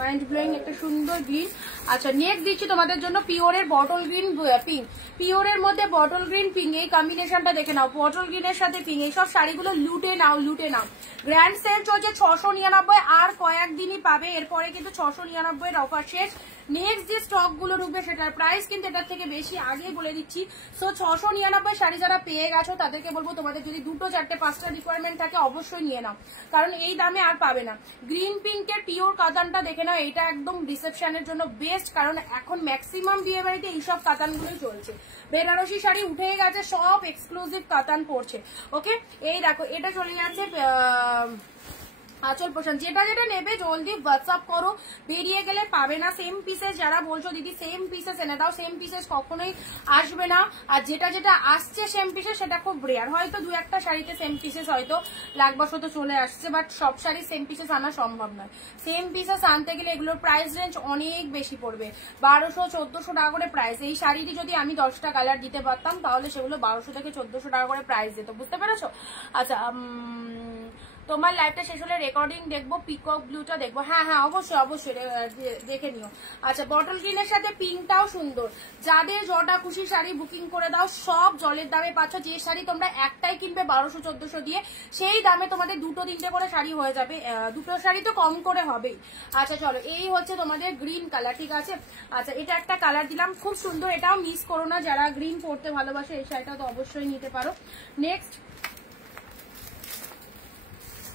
মাইন্ড ব্লোয়িং একটা সুন্দর গ্রিন। আচ্ছা নেক্সট দিচ্ছি তোমাদের জন্য পিওরের বটল গ্রিন পিঙ্ক। পিওরের মধ্যে বটল গ্রিন পিঙ্ক, এই কম্বিনেশনটা দেখে নাও, বটল গ্রিনের সাথে পিঙ্ক। এইসব শাড়িগুলো লুটে নাও, লুটে নাও। গ্র্যান্ড সেল চলছে 699, আর কয়েকদিনই পাবে, এরপরে কিন্তু 699 এর অফার শেষ। নেক্সট যে স্টক গুলো ঢুকবে সেটার প্রাইস কিন্তু এটার থেকে বেশি, আগেই বলে দিচ্ছি। সো 699 শাড়ি যারা পেয়ে গেছো তাদেরকে বলবো তোমাদের যদি 2, 4, 5টা রিকোয়ারমেন্ট থাকে অবশ্যই নিয়ে নাও, কারণ এই দামে আর পাবে না। গ্রিন পিঙ্কের পিওর কাতানটা দেখে নাও, এটা একদম রিসেপশনের জন্য বেস্ট, কারণ এখন ম্যাক্সিমাম বিয়ে বাড়িতে এইসব কাতানগুলোই চলছে। বেনারসি শাড়ি উঠে গেছে, সব এক্সক্লুসিভ কাতান পড়ছে। ওকে, এই দেখো এটা চলে যাচ্ছে আঁচল পোষণ। যেটা যেটা নেবে জলদি হোয়াটসঅ্যাপ করো, বেরিয়ে গেলে পাবে না। সেম পিসেস যারা বলছো দিদি সেম পিসেস এনে দাও, সেম পিসেস কখনোই আসবে না। আর যেটা যেটা আসছে সেম পিসেস সেটা খুব রেয়ার, হয়তো 2-1টা শাড়িতে সেম পিসেস হয়তো লাগবশত চলে আসছে, বাট সব শাড়ি সেম পিসেস আনা সম্ভব নয়। সেম পিসেস আনতে গেলে এগুলোর প্রাইস রেঞ্জ অনেক বেশি পড়বে, 1200-1400 টাকা করে প্রাইস। এই শাড়িটি যদি আমি 10টা কালার দিতে পারতাম তাহলে সেগুলো 1200 থেকে 1400 টাকা করে প্রাইস দিত, বুঝতে পেরেছো? আচ্ছা তোমার লাইভটা শেষ হলে রেকর্ডিং দেখবো, পিকক ব্লুটা দেখবো। হ্যাঁ হ্যাঁ অবশ্যই অবশ্যই দেখে নিও। আচ্ছা বটল গ্রিনের সাথে পিঙ্কটাও সুন্দর, যাদের যটা খুশি শাড়ি বুকিং করে দাও, সব জলের দামে পাচ্ছ। যে শাড়ি তোমরা একটাই কিনবে 1200-1400 দিয়ে, সেই দামে তোমাদের 2-3টে করে শাড়ি হয়ে যাবে, 2টো শাড়ি তো কম করে হবেই। আচ্ছা চলো, এই হচ্ছে তোমাদের গ্রিন কালার, ঠিক আছে? আচ্ছা এটা একটা কালার দিলাম, খুব সুন্দর, এটাও মিস করো না, যারা গ্রিন পরতে ভালোবাসে এই শাড়িটা তো অবশ্যই নিতে পারো। নেক্সট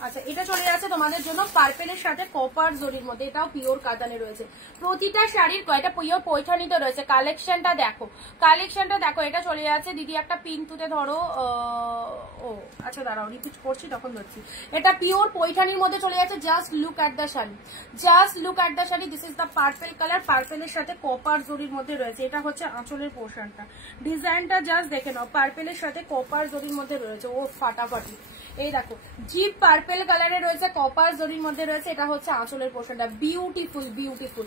আচ্ছা এটা চলে যাচ্ছে তোমাদের জন্য পার্পেলের সাথে কপার জরির মধ্যে, এটাও পিওর কাতানে রয়েছে। প্রতিটা শাড়ির কয়টা পিওর পৈঠানিতে রয়েছে। কালেকশনটা দেখো, কালেকশনটা দেখো। এটা চলে যাচ্ছে দিদি একটা পিঙ্ক তুতে ধরো, ও আচ্ছা দাঁড়াও রিপিট করছি তখন ধরছি। এটা পিওর পৈঠানির মধ্যে চলে যাচ্ছে। Just look at the sari, just look at the sari. This is the purple colour, পার্পেলের সাথে কপার জরির মধ্যে রয়েছে। এটা হচ্ছে আঁচলের পোর্শনটা, ডিজাইনটা জাস্ট দেখে নাও, পার্পেলের সাথে কপার জরির মধ্যে রয়েছে। ও ফাটাফাটি, এই দেখো জিপ পার্পেল কালারে রয়েছে, কপার জরির মধ্যে রয়েছে। এটা হচ্ছে আঁচলের পোর্শনটা, বিউটিফুল বিউটিফুল,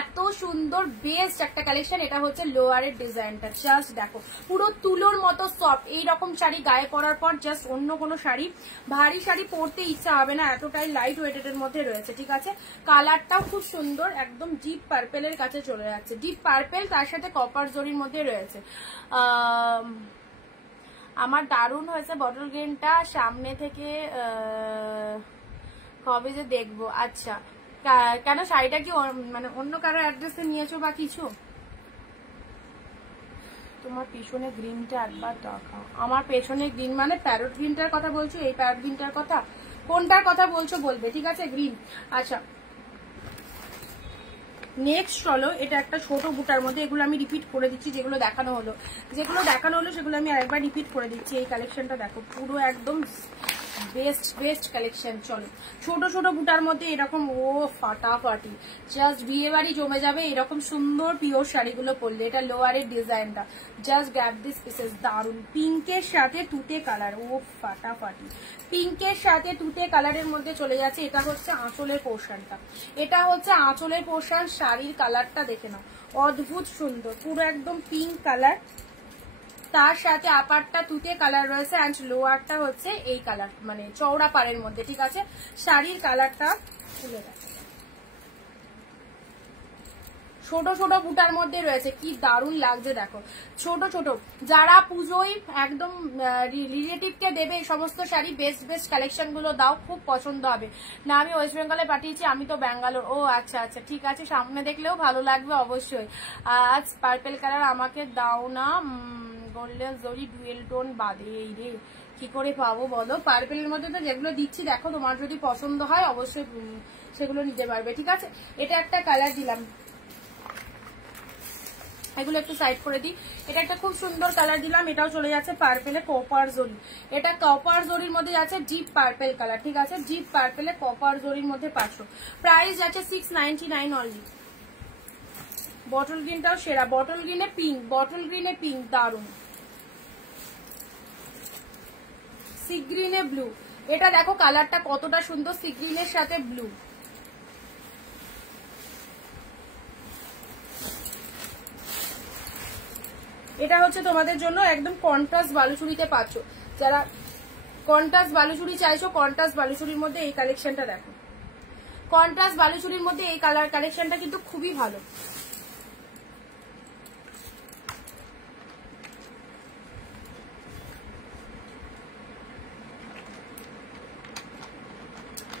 এত সুন্দর, বেস্ট একটা কালেকশন। এটা হচ্ছে লোয়ারের ডিজাইনটা, জাস্ট দেখো পুরো তুলোর মতো সফট। এইরকম শাড়ি গায়ে পরার পর জাস্ট অন্য কোনো শাড়ি, ভারী শাড়ি পরতে ইচ্ছা হবে না, এতটাই লাইট ওয়েটেড এর মধ্যে রয়েছে, ঠিক আছে? কালারটাও খুব সুন্দর, একদম ডিপ পার্পেলের কাছে চলে যাচ্ছে। ডিপ পার্পেল তার সাথে কপার জরির মধ্যে রয়েছে। আমার দারুণ হয়েছে বটল গ্রিনটা, সামনে থেকে কবে যে দেখবো। আচ্ছা কেন শাড়িটা কি মানে অন্য কারো অ্যাড্রেসে নিয়েছো বা কিছু? তোমার পিছনে গ্রিনটা একবার দেখাও। আমার পেছনে গ্রিন মানে প্যারট গ্রিনটার কথা বলছো? এই প্যারট গ্রিনটার কথা, কোনটার কথা বলছো বলবে, ঠিক আছে? গ্রিন। আচ্ছা নেক্সট চলো, এটা একটা ছোট বুটার মধ্যে, এগুলো আমি রিপিট করে দিচ্ছি, যেগুলো দেখানো হলো সেগুলো আমি আরেকবার রিপিট করে দিচ্ছি। এই কালেকশনটা দেখো, পুরো একদম বেস্ট বেস্ট কালেকশন। চলো ছোট ছোট বুটার মধ্যে এরকম, ও ফাটাফাটি, জাস্ট বিয়ে বাড়ি জমে যাবে এরকম সুন্দর পিওর শাড়িগুলো পরলে। এটা লোয়ারের ডিজাইনটা, জাস্ট গ্র্যাব দিস পিসেস, দারুন। পিঙ্কের সাথে তুতে কালার, ও ফাটাফাটি, পিঙ্কের সাথে তুতে কালারের মধ্যে চলে যাচ্ছে। এটা হচ্ছে আঁচলের পোর্শনটা, এটা হচ্ছে আঁচলের পোর্শন। শাড়ির কালারটা দেখে নাও, অদ্ভুত সুন্দর, পুরো একদম পিঙ্ক কালার, তার সাথে আপারটা তুতে কালার রয়েছে, অ্যান্ড লোয়ারটা হচ্ছে এই কালার, মানে চওড়া পাড়ের মধ্যে, ঠিক আছে? শাড়ির কালারটা খুলে দেখো, ছোট ছোট বুটার মধ্যে রয়েছে, কি দারুণ লাগছে দেখো, ছোট ছোট। যারা পুজোয় একদম রিলেটিভকে দেবে এই সমস্ত শাড়ি, বেস্ট বেস্ট কালেকশন গুলো দাও, খুব পছন্দ হবে। না আমি ওয়েস্ট বেঙ্গলে পাঠিয়েছি, আমি তো ব্যাঙ্গালোর। ও আচ্ছা আচ্ছা ঠিক আছে, সামনে দেখলেও ভালো লাগবে অবশ্যই। আজ পার্পেল কালার আমাকে দাও না, গোল্ডেন জরি ডুয়েল টোন বাদে। এই রে কি করে পাবো বলো? পার্পেলের মধ্যে তো যেগুলো দিচ্ছি দেখো, তোমার যদি পছন্দ হয় অবশ্যই সেগুলো নিতে পারবে, ঠিক আছে? এটা একটা কালার দিলাম, এগুলো একটু সাইড করে দিই। এটা একটা খুব সুন্দর কালার দিলাম, এটাও চলে যাচ্ছে পার্পেলে কপার জরি। এটা কপার জরির মধ্যে যাচ্ছে ডিপ পার্পেল কালার, ঠিক আছে? ডিপ পার্পেলে কপার জরির মধ্যে 500, প্রাইস যাচ্ছে 699 অনলি। বটল গ্রিনটাও সেরা, বটল গ্রিনে পিঙ্ক, বটল গ্রিনে পিঙ্ক দারুন, সি গ্রিনে ব্লু। এটা দেখো কালারটা কতটা সুন্দর, সি গ্রিনের সাথে ব্লু। এটা হচ্ছে তোমাদের জন্য একদম কন্ট্রাস্ট বালুচুরিতে পাচ্ছ। যারা কন্ট্রাস্ট বালুচুরি চাইছো, কন্ট্রাস্ট বালুচুরির মধ্যে এই কালেকশনটা দেখো, কন্ট্রাস্ট বালুচুরির মধ্যে এই কালার কালেকশনটা কিন্তু খুবই ভালো।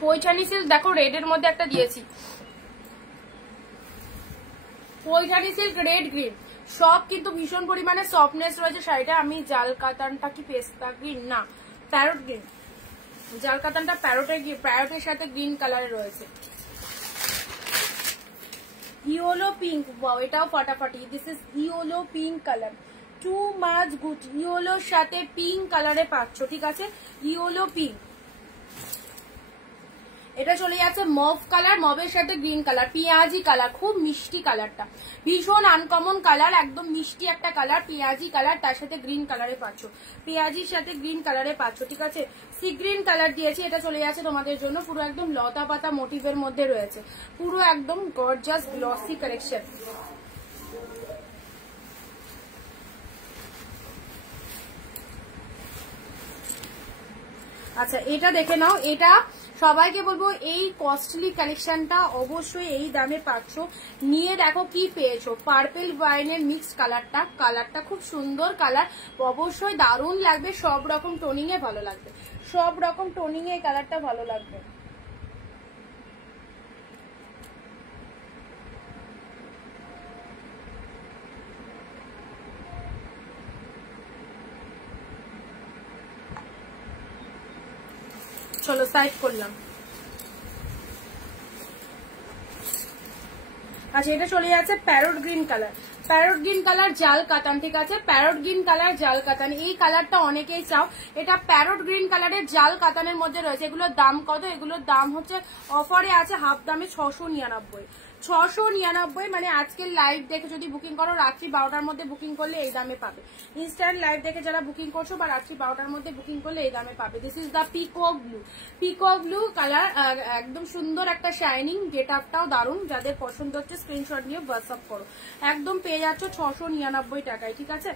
পৈঠানি সিল্ক দেখো রেড এর মধ্যে একটা দিয়েছি, পৈঠানি সিল্ক রেড গ্রিন সব কিন্তু ভীষণ পরিমাণে সফটনেস রয়েছে শাড়িটা। আমি জাল কাতানটা কি পেস্তা গ্রিন না প্যারট গ্রিন, জাল কাতানটা প্যারটের সাথে গ্রিন কালারে রয়েছে। ইয়েলো পিঙ্ক, ওয়াও এটাও ফাটাফাটি, this is yellow pink colour, too much good. ইয়েলোর সাথে পিঙ্ক কালারে পাচ্ছ, ঠিক আছে, ইয়েলো পিঙ্ক। এটা চলে যাচ্ছে মভ কালার, মভের সাথে গ্রিন কালার, পেঁয়াজি কালার, খুব মিষ্টি কালারটা, ভীষণ আনকমন কালার, একদম মিষ্টি একটা কালার, পেঁয়াজি কালার, তার সাথে গ্রিন কালারে পাচ্ছ, পেঁয়াজির সাথে গ্রিন কালারে পাচ্ছ, ঠিক আছে। সি গ্রিন কালার দিয়েছি, এটা চলে যাচ্ছে তোমাদের জন্য পুরো একদম লতা পাতা মোটিভের মধ্যে রয়েছে, পুরো একদম গর্জাস গ্লসি কালেকশন। আচ্ছা এটা দেখে নাও, এটা সবাইকে বলবো এই কস্টলি কালেকশনটা অবশ্যই এই দামে পাচ্ছ, নিয়ে দেখো কি পেয়েছো, পার্পল ওয়াইনের মিক্স কালারটা, কালারটা খুব সুন্দর কালার, অবশ্যই দারুণ লাগবে, সব রকম টোনিং এ ভালো লাগবে, সব রকম টোনিং এ কালারটা ভালো লাগবে। চলো সাইড করলাম। আচ্ছা এটা চলে যাচ্ছে parrot green colour, parrot green colour জাল কাতান, ঠিক আছে, প্যারট গ্রিন কালার জাল কাতান, এই কালারটা অনেকেই চাও। এটা প্যারট গ্রিন কালারের জাল কাতানের মধ্যে রয়েছে। এগুলোর দাম কত? এগুলোর দাম হচ্ছে অফারে আছে হাফ দামে 699, 699, মানে আজকের লাইভ দেখে যদি বুকিং করো রাত্রি 12টার মধ্যে বুকিং করলে এই দামে পাবে। ইনস্ট্যান্ট লাইভ দেখে যারা বুকিং করছো বা রাত্রি 12টার মধ্যে বুকিং করলে এই দামে পাবে। This is the peacock blue, peacock blue colour, একদম সুন্দর একটা শাইনিং, গেট আপটাও দারুণ, যাদের পছন্দ হচ্ছে স্ক্রিনশট নিয়ে হোয়াটসঅ্যাপ করো, একদম পেয়ে যাচ্ছ 699 টাকায়, ঠিক আছে।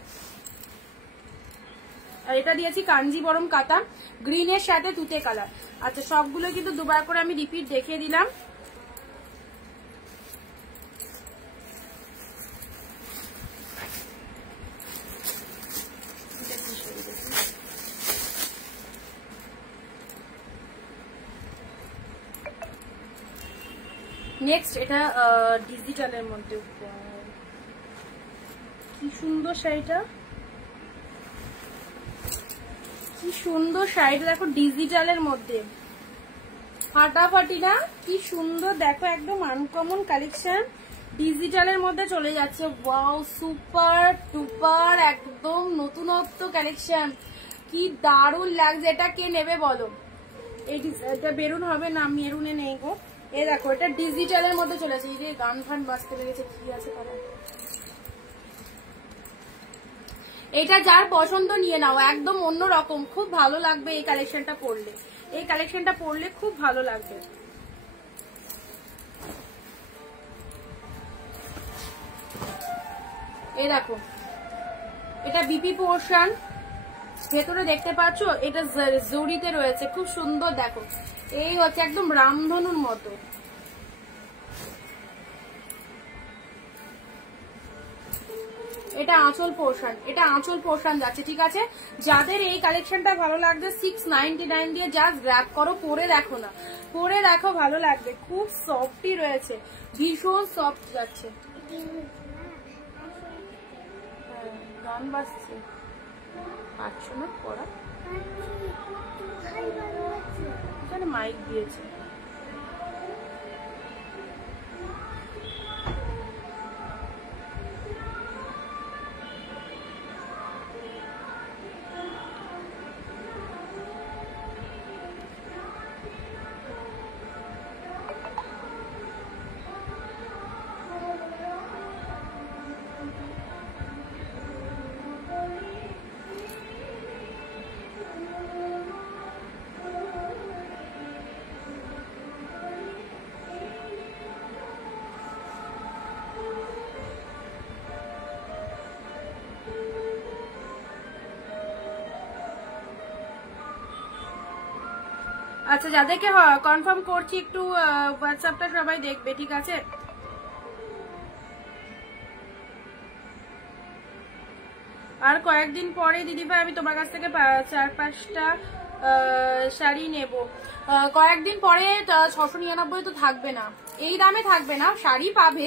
আর এটা দিয়েছি কাঞ্জিবরম কাতান, গ্রিনের সাথে তুতে কালার। আচ্ছা সবগুলো কিন্তু দুবার করে আমি রিপিট দেখিয়ে দিলাম। নেক্সট এটা ডিজিটালের মধ্যে, কি সুন্দর শাড়িটা, কি সুন্দর শাড়িটা দেখো, ডিজিটালের মধ্যে ফাটাফাটি না, কি সুন্দর দেখো, একদম আনকমন কালেকশন, ডিজিটালের মধ্যে চলে যাচ্ছে, ওয়াও সুপার টুপার একদম নতুনত্ব কালেকশন, কি দারুণ লাগছে। এটা কে নেবে বলো? এটা বেরুন হবে না, মেরুনে নেই গো, এই দেখো এটা ডিজিটালের মধ্যে চলেছে, এই যে গান ফান বাজতে লেগেছে, কি আছে তারা, এটা যার পছন্দ নিয়ে নাও, একদম অন্যরকম, খুব ভালো লাগবে এই কালেকশনটা পরলে, এই কালেকশনটা পরলে খুব ভালো লাগবে। এই দেখো এটা বিপি পোর্শন, ভেতরে দেখতে পাচ্ছ এটা জরিতে রয়েছে, খুব সুন্দর দেখো, এই হচ্ছে একদম রামধনুর মতো। এটা আঁচল পোর্শন, এটা আঁচল পোর্শন যাচ্ছে, ঠিক আছে। যাদের এই কালেকশনটা ভালো লাগবে 699 দিয়ে জাস্ট গ্র্যাব করো, পরে দেখো না, পরে দেখো ভালো লাগবে, খুব সফটই রয়েছে, ভীষণ সফট যাচ্ছে। গান বাজছে, পাচ্ছ না পড়া, এখানে মাইক দিয়েছে। আচ্ছা, যাদেরকে কনফার্ম করছি একটু হোয়াটসঅ্যাপটা সবাই দেখবে, ঠিক আছে? আর কয়েকদিন পরে দিদিভাই আমি তোমার কাছ থেকে 4-5টা শাড়ি নেব। কয়েকদিন পরে 699 তো থাকবে না, এই দামে থাকবে না। শাড়ি পাবে,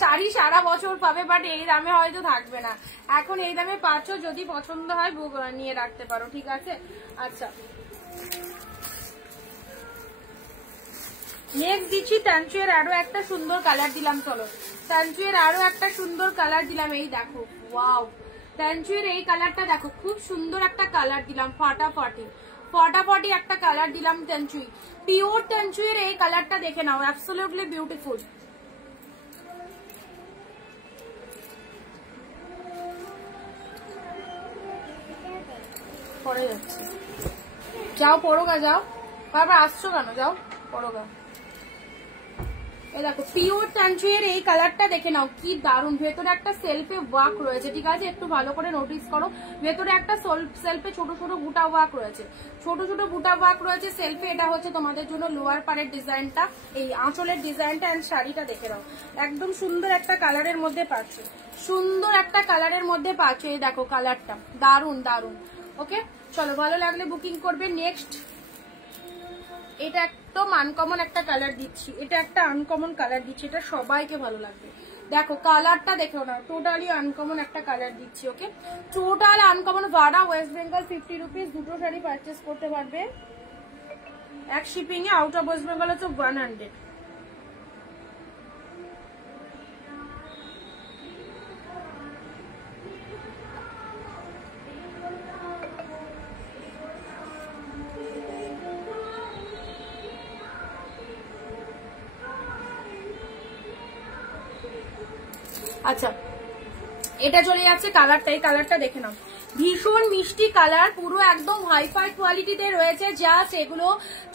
শাড়ি সারা বছর পাবে, বাট এই দামে হয়তো থাকবে না। এখন এই দামে পাচ্ছ, যদি পছন্দ হয় নিয়ে রাখতে পারো, ঠিক আছে? আচ্ছা, নেক্সট দিচ্ছি তানচুয়ের আরো একটা সুন্দর কালার দিলাম। চলো, তানচুয়ের আরো একটা সুন্দর কালার দিলাম। এই দেখো, ওয়াও, তানচুয়ের এই কালারটা দেখো, খুব সুন্দর একটা কালার দিলাম। ফাটাফাটি একটা কালার দিলাম তানচুই। পিওর তানচুয়ের এই কালারটা দেখে নাও, অ্যাবসলিউটলি বিউটিফুল। পরে যাচ্ছে, যাও পরোগা, যাও, বারবার আসছো কেন, যাও পরোগা। এই দেখো, পিওর তানচুয়ের এই কালারটা দেখে নাও, কি দারুণ। ভেতরে একটা সেলফে ওয়ার্ক রয়েছে, ঠিক আছে? একটু ভালো করে নোটিস করো, ভেতরে একটা সেলফে ছোট ছোট বুটা ওয়ার্ক রয়েছে, ছোট ছোট বুটা ওয়ার্ক রয়েছে সেলফে। এটা হচ্ছে তোমাদের জন্য লোয়ার পাড়ের ডিজাইনটা, এই আঁচলের ডিজাইনটা। এন্ড শাড়িটা দেখে নাও, একদম সুন্দর একটা কালারের মধ্যে পাচ্ছ, সুন্দর একটা কালারের মধ্যে পাচ্ছ। এই দেখো কালারটা, দারুণ দারুণ। ওকে, চলো, ভালো লাগলে বুকিং করবে। নেক্সট, এটা একদম আনকমন একটা কালার দিচ্ছি, এটা একটা আনকমন কালার দিচ্ছি, এটা সবাইকে ভালো লাগবে। দেখো কালারটা দেখো না, টোটালি আনকমন একটা কালার দিচ্ছি। ওকে, টোটাল আনকমন। ভাড়া ওয়েস্ট বেঙ্গল 50 রুপিস, দুটো শাড়ি পারচেস করতে পারবে। এক shipping A, out of West Bengal হচ্ছে 100। আচ্ছা, এটা চলে যাচ্ছে কালারটা, এই কালারটা দেখে নাও, ভীষণ মিষ্টি কালার, পুরো একদম হাইফাই কোয়ালিটিতে রয়েছে। জাস্ট এগুলো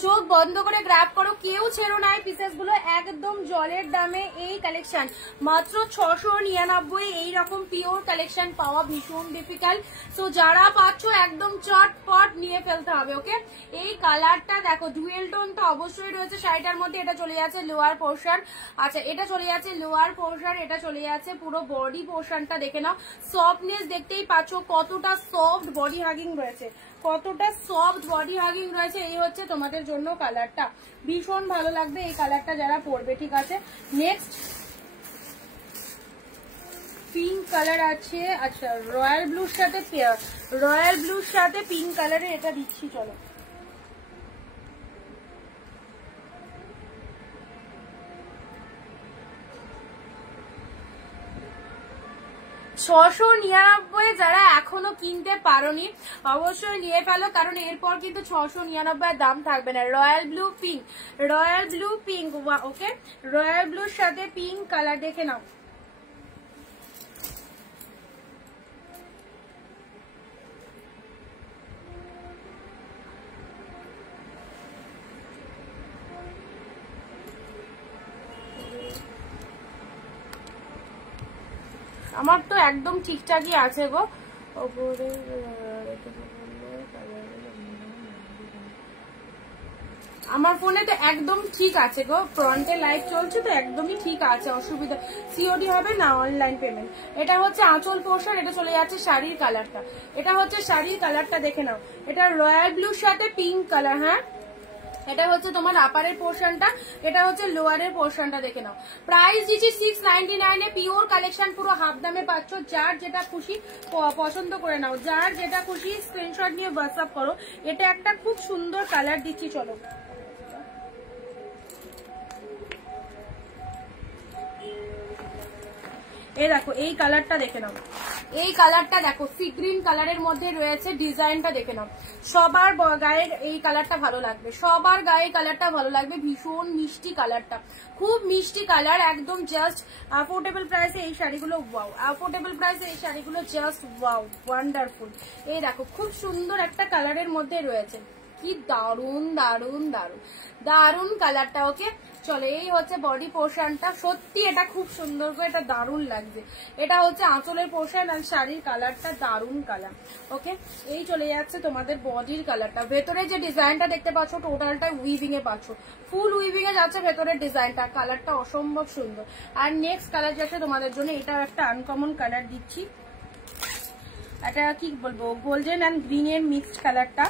চোখ বন্ধ করে গ্র্যাব করো, কেউ ছেড়ো না। পিসেস গুলো একদম জলের দামে। এই কালেকশন মাত্র 699। এইরকম পিওর কালেকশন পাওয়া ভীষণ ডিফিকাল্ট, তো যারা পাচ্ছ একদম চটপট নিয়ে ফেলতে হবে। ওকে, এই কালারটা দেখো, ডুয়েল টোন তো অবশ্যই রয়েছে শাড়িটার মধ্যে। এটা চলে যাচ্ছে লোয়ার পোর্শন। আচ্ছা, এটা চলে যাচ্ছে লোয়ার পোর্শন, এটা চলে যাচ্ছে পুরো বডি পোর্শনটা দেখে নাও। সফটনেস দেখতেই পাচ্ছ, কতটা সফট বডি হাগিং রয়েছে, কতটা সফট বডি হাগিং রয়েছে। এই হচ্ছে তোমাদের জন্য কালারটা, ভীষণ ভালো লাগবে এই কালারটা যারা পরবে, ঠিক আছে? নেক্সট, পিঙ্ক কালার আছে। আচ্ছা, রয়্যাল ব্লুর সাথে পিঙ্ক কালারের এটা দিচ্ছি। চলো, 699 যারা এখনো কিনতে পারোনি অবশ্যই নিয়ে ফেলো, কারণ এরপর কিন্তু 699 দাম থাকবে না। রয়্যাল ব্লু পিঙ্ক, ওকে, রয়্যাল ব্লুর সাথে পিঙ্ক কালার দেখে নাও। আমার তো একদম ঠিকঠাকই আছে গো। আমার ফোনে তো একদম ঠিক আছে গো, ফ্রন্টে লাইভ চলছে তো একদমই ঠিক আছে, অসুবিধা। সিওডি হবে না, অনলাইন পেমেন্ট। এটা হচ্ছে আঁচল পোর্শন, এটা চলে যাচ্ছে শাড়ির কালারটা। এটা হচ্ছে শাড়ির কালারটা দেখে নাও, এটা রয়্যাল ব্লুর সাথে পিঙ্ক কালার। হ্যাঁ, এটা হচ্ছে তোমার আপারের পোর্শনটা, এটা হচ্ছে লোয়ারের পোর্শনটা দেখে নাও। প্রাইস দিচ্ছি 699 এ। পিওর কালেকশন, পুরো হাফ দামে পাচ্ছ। যার যেটা খুশি পছন্দ করে নাও, যার যেটা খুশি স্ক্রিনশট নিয়ে হোয়াটসঅ্যাপ করো। এটা একটা খুব সুন্দর কালার দিচ্ছি। চলো, এই দেখো, এই কালারটা দেখে নাও, এই কালারটা দেখো, সি গ্রিন কালারের মধ্যে রয়েছে। ডিজাইনটা দেখে নাও, সবার গায়ের এই কালারটা ভালো লাগবে, সবার গায়ে কালারটা ভালো লাগবে। ভীষণ মিষ্টি কালারটা, খুব মিষ্টি কালার, একদম জাস্ট অ্যাফোর্ডেবল প্রাইসে এই শাড়িগুলো। ওয়াও, অ্যাফোর্ডেবল প্রাইসে এই শাড়িগুলো জাস্ট ওয়াও, ওয়ান্ডারফুল। এই দেখো, খুব সুন্দর একটা কালারের মধ্যে রয়েছে। কি দারুন দারুন দারুন দারুন কালারটা। ওকে চলো, এই হচ্ছে বডি পোর্শনটা, সত্যি এটা খুব সুন্দর করে, এটা দারুন লাগছে। এটা হচ্ছে আঁচলের পোর্শন আর শাড়ির কালারটা দারুন কালার। ওকে, এই চলে যাচ্ছে তোমাদের বডির কালারটা। ভেতরে যে ডিজাইনটা দেখতে পাচ্ছ টোটালটা উইভিং এ পাচ্ছ, ফুল উইভিং এ যাচ্ছে ভেতরের ডিজাইনটা, কালারটা অসম্ভব সুন্দর। আর নেক্সট কালার যাচ্ছে তোমাদের জন্য, এটা একটা আনকমন কালার দিচ্ছি, এটা কি বলবো গোল্ডেন অ্যান্ড গ্রিন এর মিক্সড কালারটা,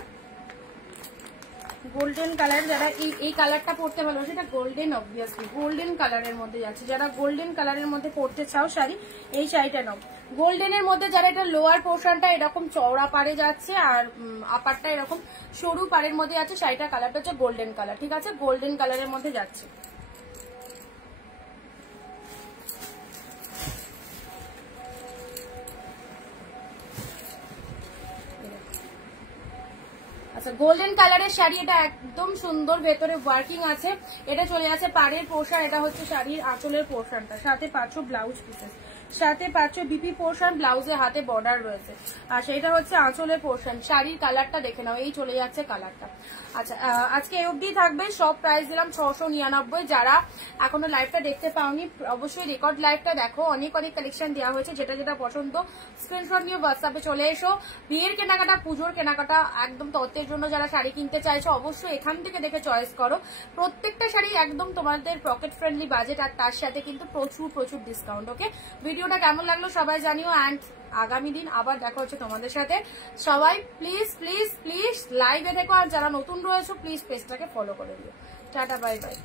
গোল্ডেন কালার। যারা এই কালারটা পরতে ভালো, সেটা গোল্ডেন, অবভিয়াসলি গোল্ডেন কালারের মধ্যে যাচ্ছে। যারা গোল্ডেন কালারের মধ্যে পরতে চাও শাড়ি, এই শাড়িটা নাও। গোল্ডেনের মধ্যে যারা এটা লোয়ার পোর্শনটা এরকম চওড়া পাড়ে যাচ্ছে আর আপারটা এরকম সরু পাড়ের মধ্যে যাচ্ছে, শাড়িটা কালারটা হচ্ছে গোল্ডেন কালার, ঠিক আছে, গোল্ডেন কালারের মধ্যে যাচ্ছে। আচ্ছা, গোল্ডেন কালারের শাড়ি, এটা একদম সুন্দর, ভেতরে ওয়ার্কিং আছে। এটা চলে আছে পাড়ের পোর্শন, এটা হচ্ছে শাড়ির আঁচলের পোর্শনটা, সাথে পাচ্ছ ব্লাউজ পিসেস, সাথে পাচ্ছ বিপি পোর্শন, ব্লাউজে হাতে বর্ডার রয়েছে। আর সেটা হচ্ছে আঁচলের পোর্শন। শাড়ির কালারটা দেখে নাও, এই চলে যাচ্ছে কালারটা। আচ্ছা, আজকে এই অবধি থাকবে, সব প্রাইস দিলাম 699। যারা এখনো লাইভটা দেখতে পাওনি অবশ্যই রেকর্ড লাইভটা দেখো, অনেক অনেক কালেকশন দেওয়া হয়েছে, যেটা যেটা পছন্দ স্ক্রিনশট নিয়ে হোয়াটসঅ্যাপে চলে এসো। বিয়ের কেনাকাটা, পুজোর কেনাকাটা, একদম তত্ত্বের জন্য যারা শাড়ি কিনতে চাইছো অবশ্যই এখান থেকে দেখে চয়েস করো। প্রত্যেকটা শাড়ি একদম তোমাদের পকেট ফ্রেন্ডলি বাজেট, আর তার সাথে কিন্তু প্রচুর প্রচুর ডিসকাউন্ট। ওকে, ভিডিওটা কেমন লাগলো সবাই জানিও, অ্যান্ড আগামী দিন আবার দেখা হচ্ছে তোমাদের সাথে। সবাই প্লিজ প্লিজ প্লিজ লাইভে দেখো, আর যারা নতুন রয়েছে প্লিজ পেজটাকে ফলো করে দিও। Tata, bye bye.